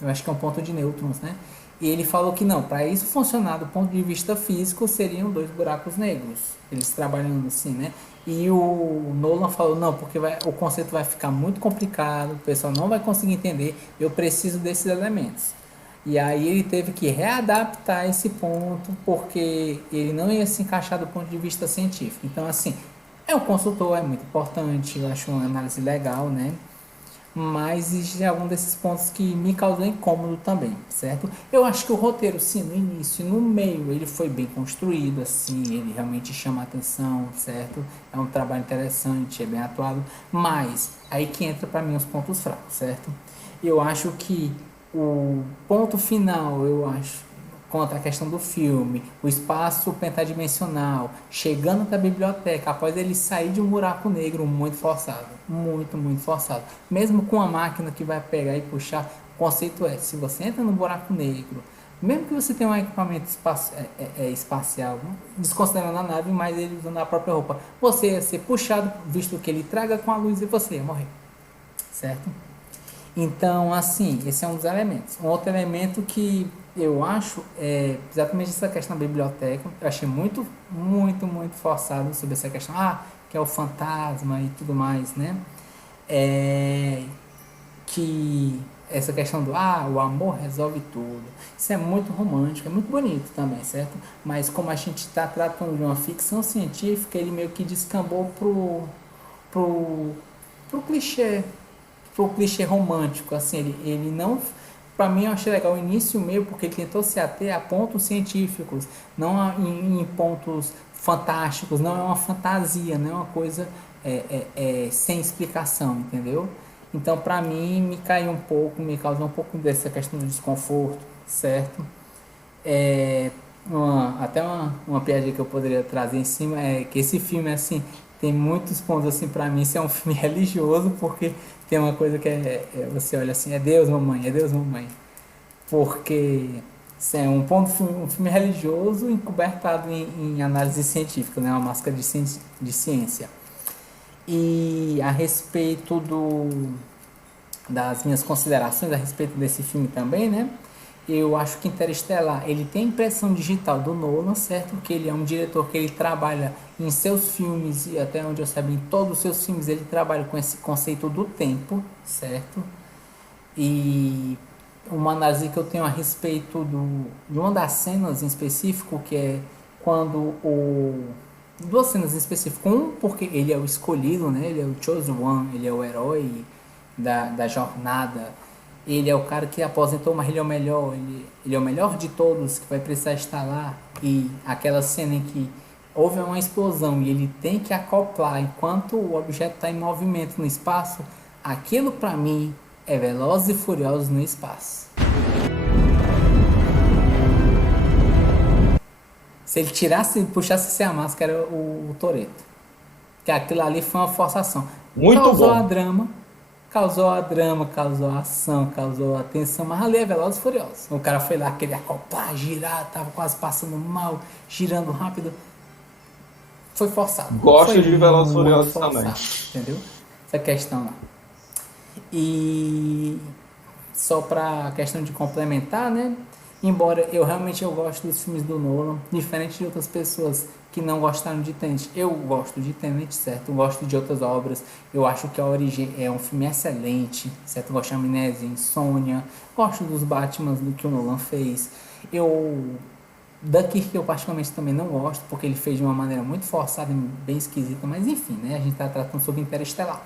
eu acho que é um ponto de nêutrons, né? E ele falou que não, para isso funcionar do ponto de vista físico seriam 2 buracos negros, eles trabalhando assim, né? E o Nolan falou, não, porque o conceito vai ficar muito complicado, o pessoal não vai conseguir entender, eu preciso desses elementos. E aí ele teve que readaptar esse ponto, porque ele não ia se encaixar do ponto de vista científico. Então, assim, o consultor é muito importante, eu acho uma análise legal, né? Mas existe algum desses pontos que me causou incômodo também, certo? Eu acho que o roteiro, sim, no início e no meio, ele foi bem construído, assim, ele realmente chama a atenção, certo? É um trabalho interessante, é bem atuado, mas aí que entra para mim os pontos fracos, certo? Eu acho que o ponto final, quanto à questão do filme, o espaço pentadimensional, chegando da biblioteca, após ele sair de um buraco negro muito forçado, muito forçado. Mesmo com a máquina que vai pegar e puxar, o conceito é, se você entra no buraco negro, mesmo que você tenha um equipamento espacial, desconsiderando a nave, mas ele usando a própria roupa, você ia ser puxado, visto que ele traga com a luz e você ia morrer, certo? Então, assim, esse é um dos elementos. Um outro elemento que eu acho é exatamente essa questão da biblioteca. Eu achei muito forçado sobre essa questão, que é o fantasma e tudo mais, né? Que essa questão do o amor resolve tudo. Isso é muito romântico, é muito bonito também, certo? Mas como a gente está tratando de uma ficção científica, ele meio que descambou pro clichê romântico, assim, ele não, para mim eu achei legal o início e o meio, porque ele tentou se ater a pontos científicos, não em pontos fantásticos, não é uma fantasia, não é uma coisa sem explicação, entendeu? Então, para mim, me causou um pouco dessa questão do desconforto, certo? Até uma piadinha que eu poderia trazer em cima é que esse filme, assim, tem muitos pontos, assim, para mim, isso é um filme religioso, porque tem uma coisa que você olha assim, é Deus, mamãe, porque é um filme religioso encobertado em análise científica, né, uma máscara de ciência. E a respeito das minhas considerações a respeito desse filme também, né, eu acho que Interestelar, ele tem a impressão digital do Nolan, certo? Que ele é um diretor que ele trabalha em seus filmes, e até onde eu sabia, em todos os seus filmes ele trabalha com esse conceito do tempo, certo? E uma análise que eu tenho a respeito de uma das cenas em específico, que é quando duas cenas em específico, porque ele é o escolhido, né? Ele é o chosen one, ele é o herói da jornada. Ele é o cara que aposentou, mas ele é o melhor, ele é o melhor de todos, que vai precisar estar lá. E aquela cena em que houve uma explosão e ele tem que acoplar enquanto o objeto está em movimento no espaço, aquilo para mim é Velozes e Furiosos no espaço. Se ele tirasse, puxasse sem a máscara, era o Toretto. Que aquilo ali foi uma forçação. Muito causou bom. Causou a ação, causou a tensão, mas ali é Velozes e Furiosos. O cara foi lá, queria acoplar, girar, tava quase passando mal, girando rápido. Foi forçado. Gosto foi de Velozes e Furiosos forçado, também. entendeu? Essa questão lá. E só pra questão de complementar, né? Embora eu realmente gosto dos filmes do Nolan, diferente de outras pessoas que não gostaram de Tenet. Eu gosto de Tenet, certo? Eu gosto de outras obras. Eu acho que A Origem é um filme excelente, certo? Eu gosto de Amnésia, Insônia. Gosto dos Batmans do que o Nolan fez. Dunkirk eu particularmente também não gosto, porque ele fez de uma maneira muito forçada e bem esquisita. Mas enfim, né? A gente está tratando sobre Interestelar.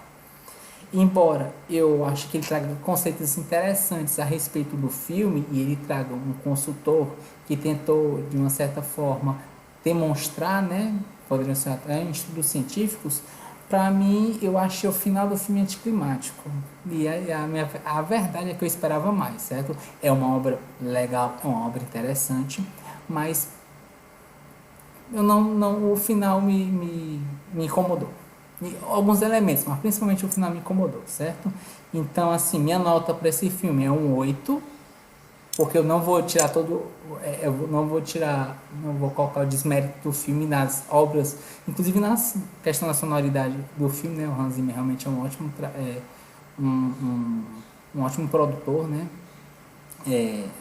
Embora eu acho que ele traga conceitos interessantes a respeito do filme e ele traga um consultor que tentou, de uma certa forma, demonstrar, né, poderiam ser até estudos científicos, para mim, eu achei o final do filme anticlimático. E a verdade é que eu esperava mais, certo? É uma obra legal, é uma obra interessante, mas o final me incomodou. Alguns elementos, mas principalmente o final me incomodou, certo? Então, assim, minha nota para esse filme é um 8, porque eu não vou tirar não vou colocar o desmérito do filme nas obras, inclusive na questão da sonoridade do filme, né? O Hans Zimmer realmente é um ótimo um ótimo produtor, né?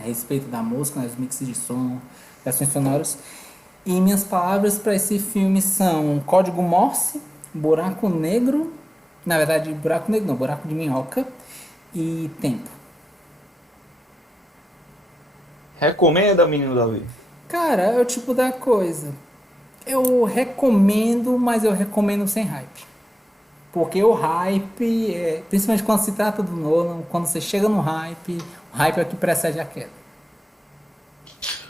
A respeito da música, né? Os mixes de som, ações sonoras. E minhas palavras para esse filme são Código Morse, Buraco Negro, na verdade, Buraco Negro não, Buraco de Minhoca e Tempo. Recomenda, menino Davi? Cara, é o tipo da coisa. Eu recomendo, mas eu recomendo sem hype. Porque o hype, principalmente quando se trata do Nolan, quando você chega no hype, o hype é o que precede a queda.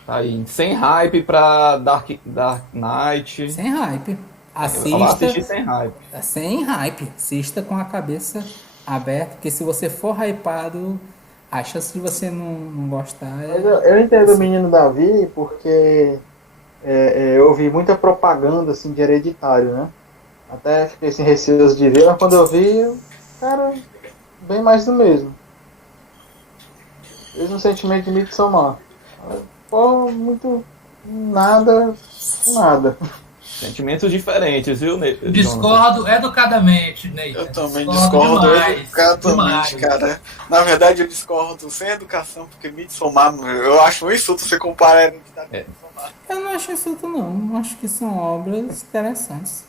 Aí, sem hype pra Dark Knight. Sem hype. Eu vou assistir sem hype. Sem hype. Assista com a cabeça aberta, porque se você for hypado, a chance de você não gostar é... Eu entendo o menino Davi, porque eu ouvi muita propaganda assim, de Hereditário, né? Até fiquei sem receio de ver, mas quando eu vi, cara, bem mais do mesmo. Mesmo sentimento de Midsommar. Pô, muito... nada. Sentimentos diferentes, viu, Ney? Discordo educadamente, Ney. Eu também discordo educadamente, cara. Na verdade, eu discordo sem educação, porque Midsommar, eu acho um insulto você comparar a identidade com Midsommar. Eu não acho insulto, não. Acho que são obras interessantes.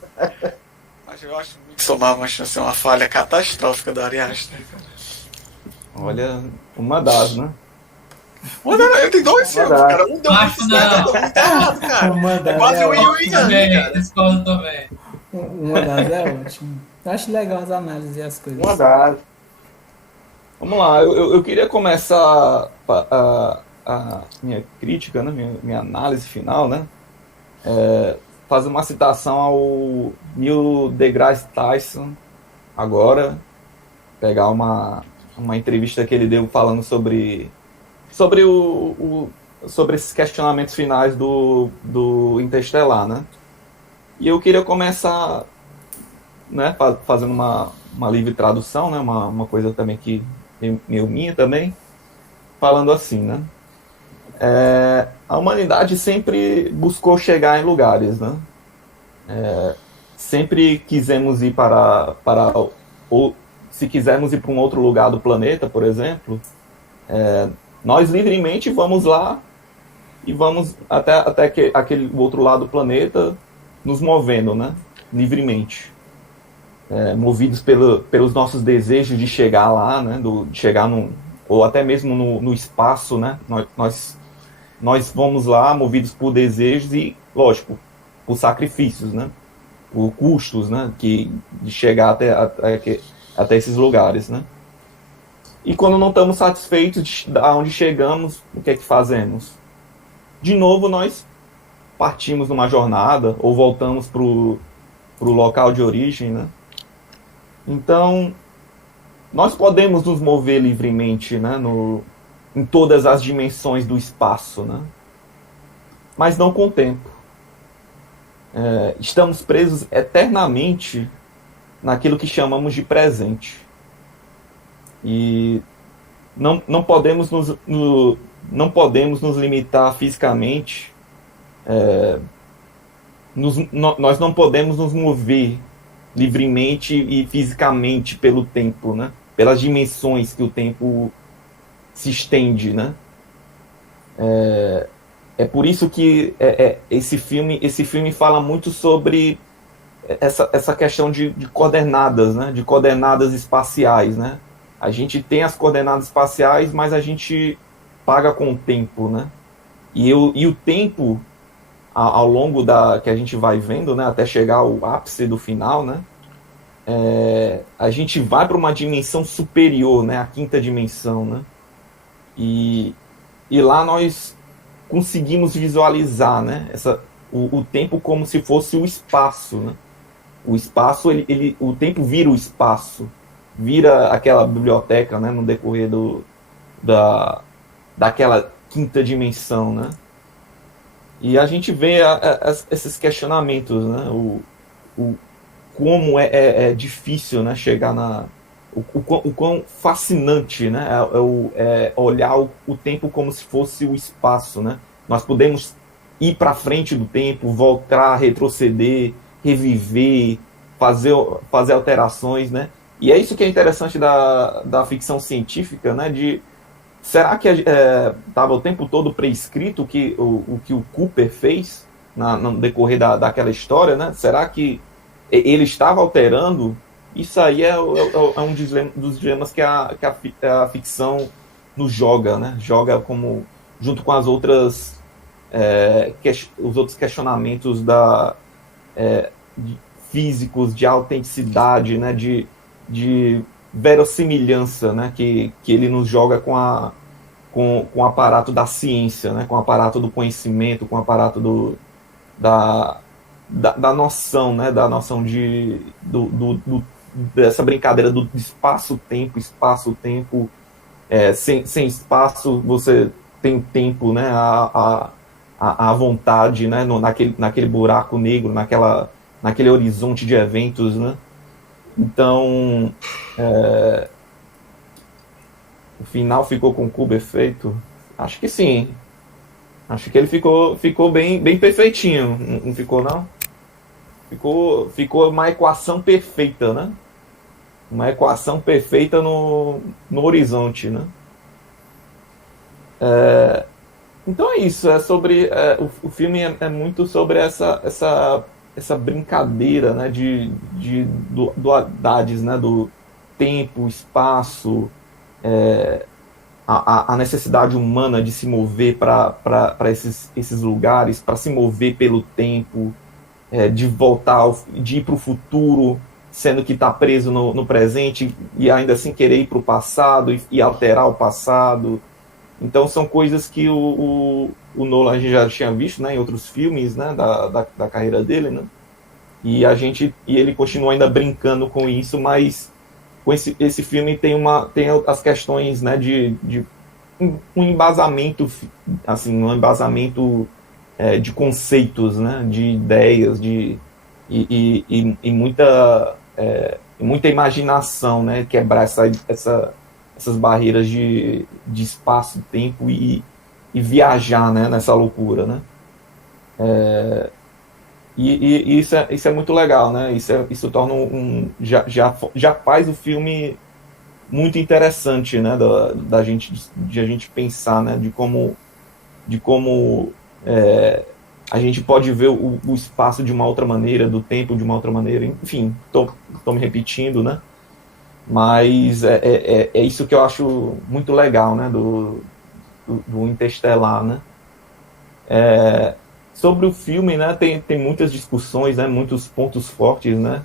Mas eu acho Midsommar uma falha catastrófica da Ari Aster, cara. Olha, uma das, né? Ele tem dois filmes, cara. Um deu muito certo, outro muito errado, cara. É quase o Yui cara. Discordo também. Uma das é ótimo. Eu acho legal as análises e as coisas. Uma das. Vamos lá, eu queria começar a minha crítica, né? Minha análise final, né? Fazer uma citação ao Neil deGrasse Tyson agora. Pegar uma entrevista que ele deu falando sobre esses questionamentos finais do Interestelar, né? E eu queria começar, né, fazendo uma livre tradução, né, uma coisa também que meio minha também, falando assim, né? A humanidade sempre buscou chegar em lugares, né? Sempre quisemos ir ou se quisermos ir para um outro lugar do planeta, por exemplo, nós livremente vamos lá e vamos até aquele outro lado do planeta nos movendo, né? Livremente. Movidos pelos nossos desejos de chegar lá, né? De chegar ou até mesmo no espaço, né? Nós vamos lá movidos por desejos e, lógico, por sacrifícios, né? Por custos, né? De chegar até esses lugares, né? E quando não estamos satisfeitos de onde chegamos, o que é que fazemos? De novo, nós partimos numa jornada ou voltamos para o local de origem, né? Então, nós podemos nos mover livremente, né? Em todas as dimensões do espaço, né? Mas não com tempo. estamos presos eternamente naquilo que chamamos de presente. E não podemos nos limitar fisicamente, nós não podemos nos mover livremente e fisicamente pelo tempo, né? Pelas dimensões que o tempo se estende, né? É por isso que esse filme fala muito sobre essa questão de coordenadas, né? De coordenadas espaciais, né? A gente tem as coordenadas espaciais, mas a gente paga com o tempo, né? E o tempo, ao longo que a gente vai vendo, né? Até chegar ao ápice do final, né? A gente vai para uma dimensão superior, né? A quinta dimensão, né? E lá nós conseguimos visualizar, né? O tempo como se fosse o espaço, né? O espaço, o tempo vira o espaço, vira aquela biblioteca, né? No decorrer daquela quinta dimensão, né? E a gente vê esses questionamentos, né? Como é difícil, né? Chegar o quão fascinante, né? Olhar o tempo como se fosse o espaço, né? Nós podemos ir para frente do tempo, voltar, retroceder, reviver, fazer alterações, né? E é isso que é interessante da ficção científica, né? Será que estava o tempo todo prescrito o que o Cooper fez no decorrer daquela história, né? Será que ele estava alterando? Isso aí é um dos dilemas que a ficção nos joga, né? Joga junto com as outras os outros questionamentos físicos, de autenticidade, né? De verossimilhança, né? Que ele nos joga com o aparato da ciência, né? Com o aparato do conhecimento, com o aparato da noção, né? Da noção dessa brincadeira do espaço-tempo, espaço-tempo, sem espaço você tem tempo, né? À vontade, né? Naquele buraco negro, naquele horizonte de eventos, né? Então, o final ficou com o Kubrick feito? Acho que sim. Acho que ele ficou bem perfeitinho. Não ficou, não? Ficou uma equação perfeita, né? Uma equação perfeita no horizonte, né? Então é isso. Sobre o filme é muito sobre essa brincadeira, né? De dualidades, né? Do tempo, espaço, a necessidade humana de se mover para esses lugares, para se mover pelo tempo, de voltar, de ir para o futuro, sendo que está preso no presente e ainda assim querer ir para o passado e alterar o passado. Então são coisas que o Nolan a gente já tinha visto, né, em outros filmes, né, da carreira dele, né? E ele continua ainda brincando com isso, mas com esse filme tem as questões, né, de um embasamento, assim, um embasamento de conceitos, né, de ideias, e muita imaginação, né, quebrar essas barreiras de espaço, tempo e viajar, né, nessa loucura, né. E isso é muito legal, né? Isso torna já faz o filme muito interessante, né? De a gente pensar, né? De como a gente pode ver o espaço de uma outra maneira, do tempo de uma outra maneira. Enfim, tô me repetindo, né? Mas é isso que eu acho muito legal, né? Do Interestelar, né? Sobre o filme, né, tem muitas discussões, né, muitos pontos fortes, né,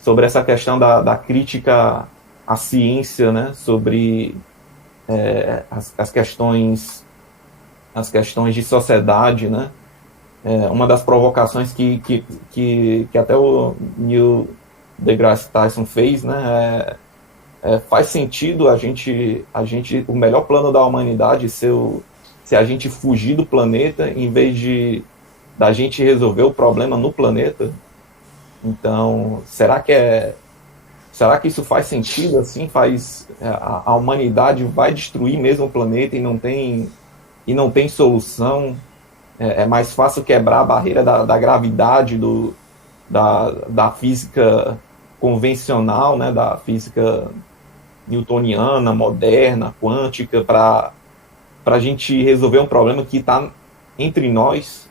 sobre essa questão da crítica à ciência, né, sobre as questões de sociedade, né. Uma das provocações que até o Neil deGrasse Tyson fez, né, faz sentido o melhor plano da humanidade ser a gente fugir do planeta em vez de da gente resolver o problema no planeta. Então, será que isso faz sentido? Assim, a humanidade vai destruir mesmo o planeta e não tem solução? É mais fácil quebrar a barreira da gravidade, da física convencional, né, da física newtoniana, moderna, quântica, para a gente resolver um problema que está entre nós.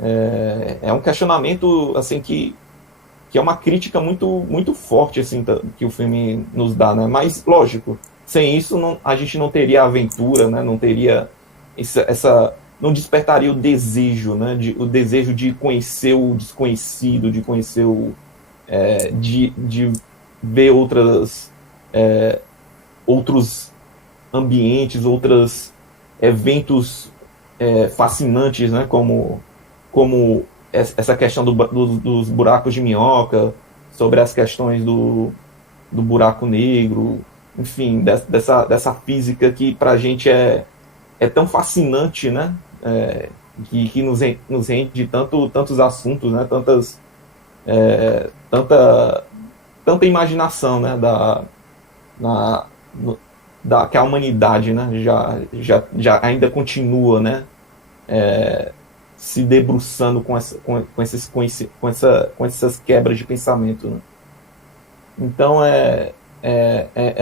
É um questionamento assim que é uma crítica muito, muito forte assim, que o filme nos dá, né? Mas, lógico, sem isso a gente não teria aventura, né? Não teria não despertaria o desejo, né? O desejo de conhecer o desconhecido, de conhecer de ver outros ambientes, outros eventos fascinantes, né? Como essa questão dos buracos de minhoca, sobre as questões do buraco negro, enfim, dessa física que pra gente é tão fascinante, né? Que nos rende tantos assuntos, né? Tanta imaginação, né? Que a humanidade, né? já ainda continua, né? Se debruçando com essas quebras de pensamento, né? Então é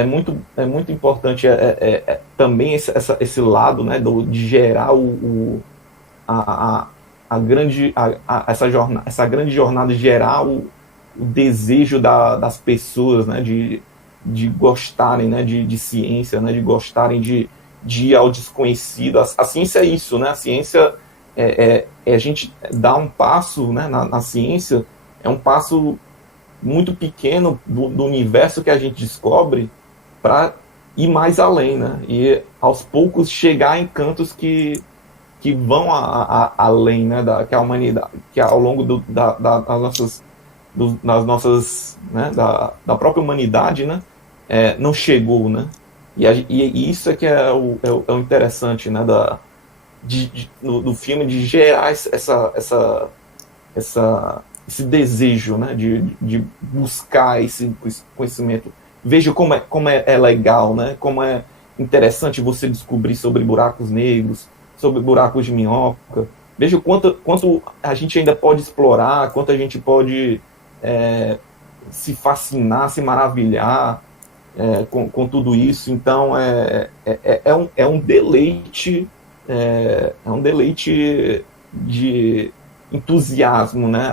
muito importante também esse lado, né, de gerar essa grande jornada, gerar o desejo das pessoas, né, de gostarem, né, de ciência, né, de gostarem de ir ao desconhecido. A ciência é isso, né? A ciência a gente dar um passo, né, na ciência, é um passo muito pequeno do universo que a gente descobre para ir mais além, né? E aos poucos chegar em cantos que vão além, né, que a humanidade, que ao longo das nossas, né, da própria humanidade, né, não chegou, né? E isso é que é o interessante, né, do filme, de gerar esse desejo, né, de buscar esse conhecimento. Veja como é legal, né, como é interessante você descobrir sobre buracos negros, sobre buracos de minhoca. Veja o quanto a gente ainda pode explorar, quanto a gente pode se fascinar, se maravilhar com tudo isso. Então é um deleite, de entusiasmo, né,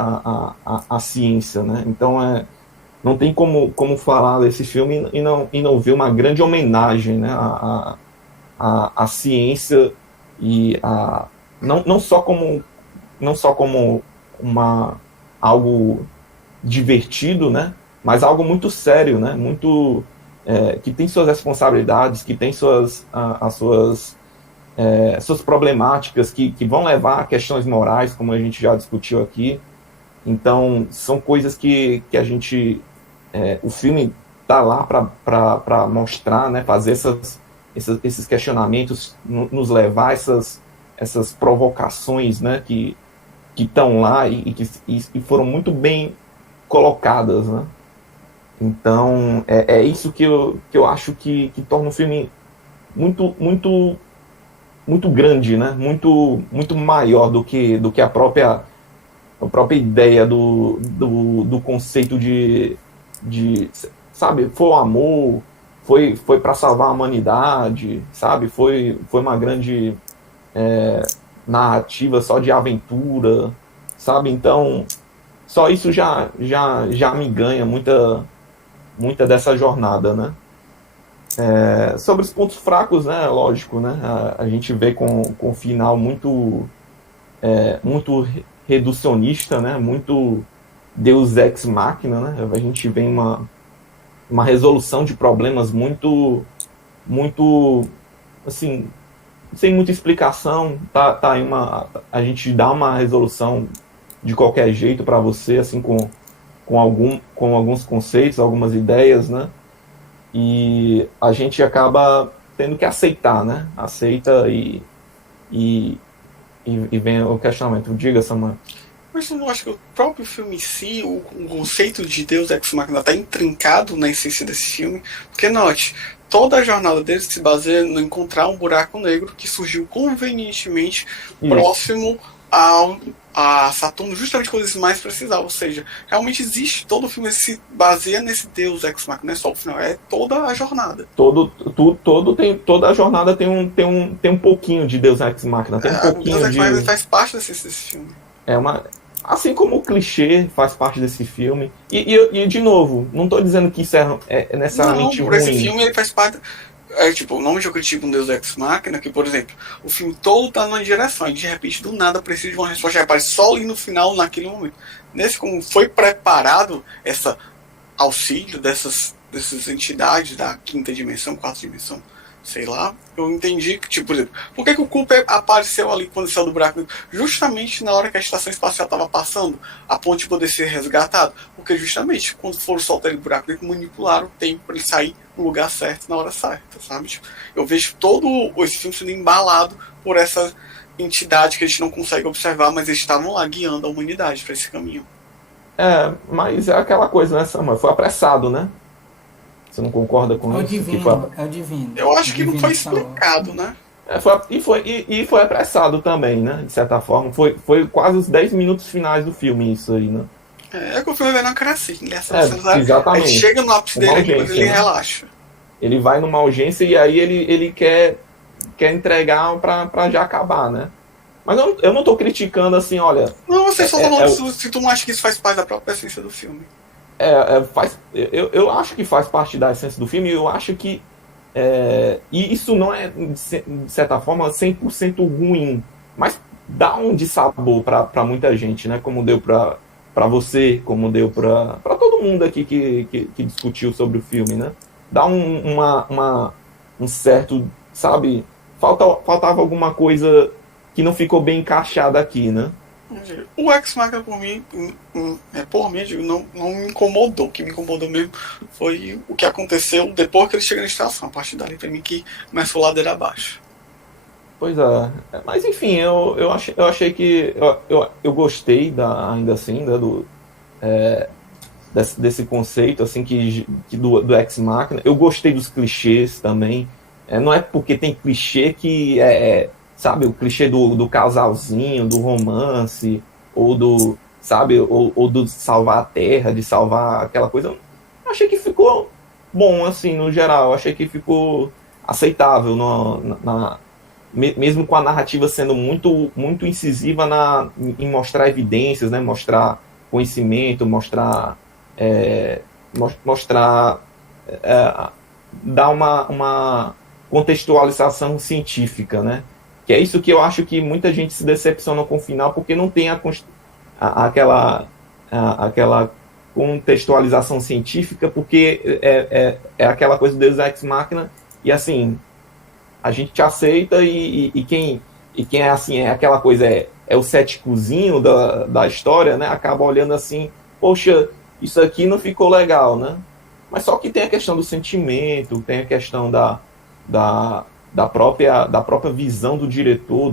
a ciência, né? Então não tem como falar desse filme e não ver uma grande homenagem, né, à ciência, e não só como algo divertido, né, mas algo muito sério, né, muito que tem suas responsabilidades, que tem suas problemáticas, que vão levar a questões morais, como a gente já discutiu aqui. Então, são coisas que a gente... o filme está lá para mostrar, né, fazer esses questionamentos, nos levar a essas provocações, né, que estão lá e que foram muito bem colocadas, né? Então, é isso que eu acho que torna o filme muito, muito, muito grande, né? Muito, muito maior do que a própria ideia do conceito de sabe, foi o amor, foi para salvar a humanidade, sabe? Foi uma grande narrativa só de aventura, sabe? Então, só isso já me ganha muita dessa jornada, né? Sobre os pontos fracos, né, lógico, né, a gente vê com o final muito reducionista, né, muito Deus ex machina, né, a gente vê uma resolução de problemas muito, assim, sem muita explicação, tá aí a gente dá uma resolução de qualquer jeito para você, assim, com alguns conceitos, algumas ideias, né? E a gente acaba tendo que aceitar, né? Aceita e e vem o questionamento. Diga, Samuel. Mas eu não acho que o próprio filme em si, o conceito de Deus Ex Machina está intrincado na essência desse filme, porque note, toda a jornada dele se baseia em encontrar um buraco negro que surgiu convenientemente próximo a Saturno, justamente quando eles mais precisavam. Ou seja, realmente existe, todo o filme se baseia nesse Deus Ex Machina, não é só o final, é toda a jornada. Toda a jornada tem um pouquinho de Deus Ex Machina, tem um pouquinho Deus Ex Machina faz parte desse filme. Assim como o clichê faz parte desse filme. E de novo, não estou dizendo que isso é necessariamente ruim. Esse filme ele faz parte. O nome de eu critico um Deus Ex Machina, que, por exemplo, o filme todo tá numa direção, e de repente, do nada, precisa de uma resposta que aparece só ali no final, naquele momento. Nesse, como foi preparado esse auxílio dessas entidades da quinta dimensão, quarta dimensão, sei lá, eu entendi que, tipo, por exemplo, por que o Cooper apareceu ali quando saiu do buraco? Justamente na hora que a estação espacial estava passando, a ponte poder ser resgatado. Porque justamente, quando foram soltar ele do buraco, eles manipularam o tempo para ele sair no lugar certo, na hora certa, sabe? Tipo, eu vejo todo esse filme sendo embalado por essa entidade que a gente não consegue observar, mas eles estavam lá guiando a humanidade para esse caminho. Mas é aquela coisa, né, Samuel? Foi apressado, né? Você não concorda com isso? É o divino. Eu acho que não foi explicado, né? Foi apressado também, né? De certa forma. Foi quase os 10 minutos finais do filme, isso aí, né? É que o filme vai na cara assim. Exatamente. Aí chega no ápice dele e depois ele relaxa. Ele vai numa urgência e aí ele quer entregar pra já acabar, né? Mas eu não tô criticando assim, olha... Não, você só falou se tu não acha que isso faz parte da própria essência do filme. Eu acho que faz parte da essência do filme, e eu acho que e isso não é, de certa forma, 100% ruim, mas dá um dissabor para muita gente, né? Como deu para você, como deu para todo mundo aqui que discutiu sobre o filme, né? Dá um certo, sabe? Faltava alguma coisa que não ficou bem encaixada aqui, né? O Ex Machina, por mim, não me incomodou. O que me incomodou mesmo foi o que aconteceu depois que ele chega na estação. A partir dali, pra mim, que começou ladeira abaixo. Pois é. Mas, enfim, eu achei que... Eu gostei, ainda assim, né, desse conceito, assim, do Ex Machina. Eu gostei dos clichês também. Não é porque tem clichê que sabe, o clichê do casalzinho, do romance, ou do, sabe, ou do salvar a terra, de salvar aquela coisa. Eu achei que ficou bom, assim, no geral. Eu achei que ficou aceitável, mesmo com a narrativa sendo muito, muito incisiva em mostrar evidências, né, mostrar conhecimento, mostrar dar uma contextualização científica, né? Que é isso que eu acho que muita gente se decepciona com o final, porque não tem aquela contextualização científica, porque é aquela coisa do Deus Ex Machina, e assim, a gente aceita, e quem é assim, é aquela coisa, é o céticozinho da história, né? Acaba olhando assim, poxa, isso aqui não ficou legal, né? Mas só que tem a questão do sentimento, tem a questão da própria visão do diretor,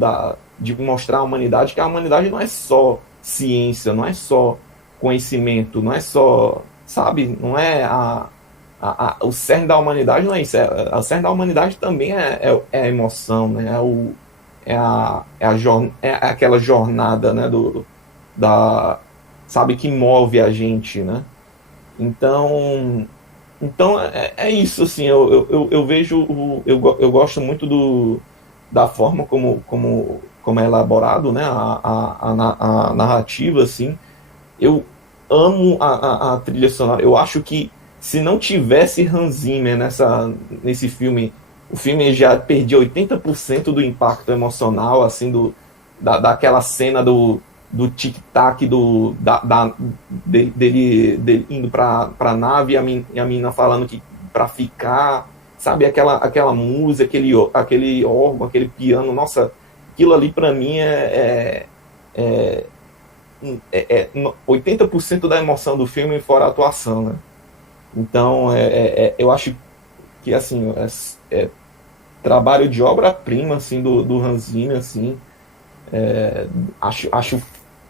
de mostrar a humanidade, que a humanidade não é só ciência, não é só conhecimento, não é só, sabe, não é o cerne da humanidade, não é isso, o cerne da humanidade também é a emoção, né, é aquela jornada, né, sabe, que move a gente, né. Então é isso, assim, eu vejo, eu gosto muito da forma como é elaborado, né, a narrativa, assim. Eu amo a trilha sonora. Eu acho que se não tivesse Hans Zimmer nesse filme, o filme já perdia 80% do impacto emocional, assim, daquela cena do tic-tac dele indo pra nave, e a menina falando que pra ficar, sabe, aquela música, aquele órgão, aquele piano, nossa, aquilo ali pra mim é 80% da emoção do filme, fora a atuação, né? Então, eu acho que, assim, trabalho de obra-prima, assim, do Hans Zimmer, assim, Acho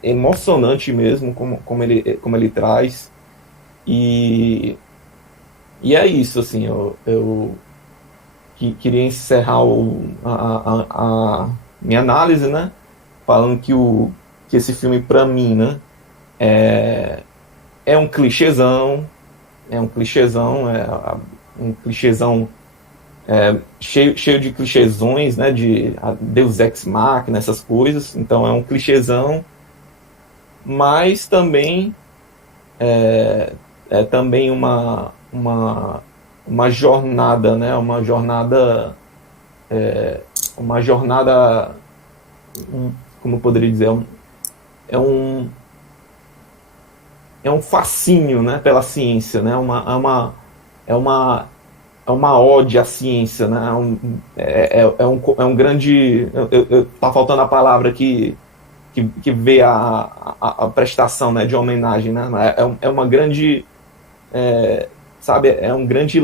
emocionante mesmo como ele traz. E é isso, assim, eu queria encerrar a minha análise, né, falando que esse filme, pra mim, né, é um clichêzão, cheio de clichêsões, né, de Deus Ex Machina, essas coisas. Então é um clichêzão, mas também é também uma jornada, né, uma jornada, como eu poderia dizer, é um fascínio, né, pela ciência, né, é uma ode à ciência, né, é um grande, tá faltando a palavra que vê a prestação, né, de homenagem, né, é uma grande, sabe, é um grande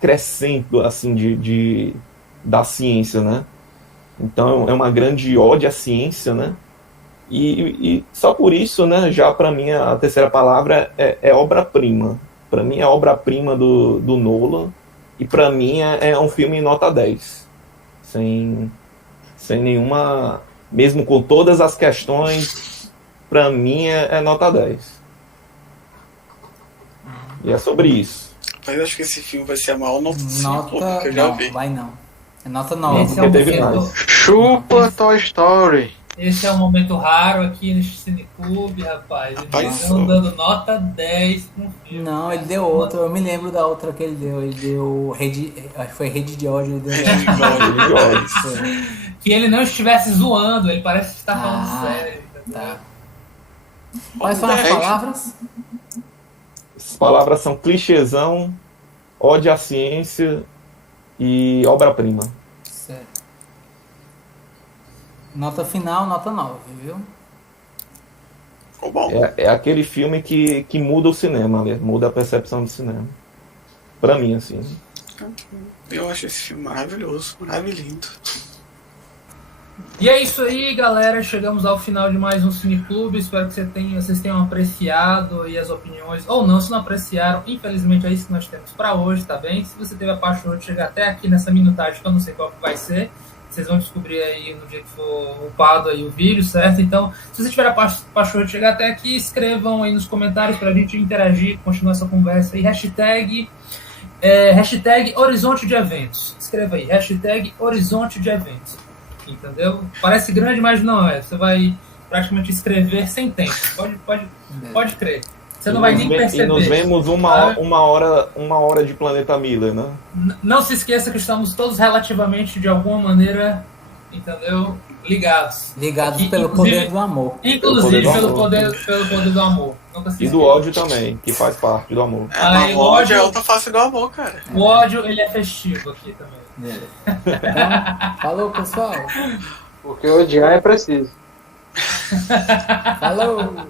crescendo, assim, da ciência, né, então é uma grande ode à ciência, né, e só por isso, né, já para mim a terceira palavra é obra-prima. Para mim é obra-prima do Nolan, e para mim é um filme nota 10. Sem nenhuma... Mesmo com todas as questões, para mim é nota 10. E é sobre isso. Mas eu acho que esse filme vai ser a maior nota 5 que eu já vi. Vai não. É nota 9. Esse teve mais. Chupa Toy Story. Esse é um momento raro aqui no Cineclube, rapaz. Eles estão dando nota 10 com o filme. Não, ele deu outro. Eu me lembro da outra que ele deu. Ele deu acho que foi Rede de Ódio. Ele deu Rede de ódio. Que ele não estivesse zoando, ele parece estar falando sério. Tá. Quais foram as palavras? As palavras são clichêzão, ódio à ciência e obra-prima. Certo. Nota final, nota 9, viu? Ficou bom. É aquele filme que muda o cinema, né? Muda a percepção do cinema. Pra mim, assim. Eu acho esse filme maravilhoso, maravilhoso. E é isso aí, galera. Chegamos ao final de mais um Cineclube. Espero que vocês tenham apreciado aí as opiniões. Ou não, se não apreciaram, infelizmente é isso que nós temos pra hoje, tá bem? Se você teve a paixão de chegar até aqui nessa minutagem, que eu não sei qual que vai ser, vocês vão descobrir aí no dia que for upado aí o vídeo, certo? Então, se você tiver a paixão de chegar até aqui, escrevam aí nos comentários pra gente interagir, continuar essa conversa aí. Hashtag Horizonte de Eventos. Escreva aí, hashtag Horizonte de Eventos. Entendeu? Parece grande, mas não é. Você vai praticamente escrever sem tempo. Pode crer. Você não vai nem perceber. E nos vemos uma hora de Planeta Miller, né? Não se esqueça que estamos todos relativamente, de alguma maneira, entendeu? Ligados. Ligados pelo poder do amor. Inclusive pelo poder do amor. E do ódio também, que faz parte do amor. O ódio é outra face do amor, cara. O ódio, ele é festivo aqui também. Então, falou, pessoal. Porque odiar é preciso. Falou.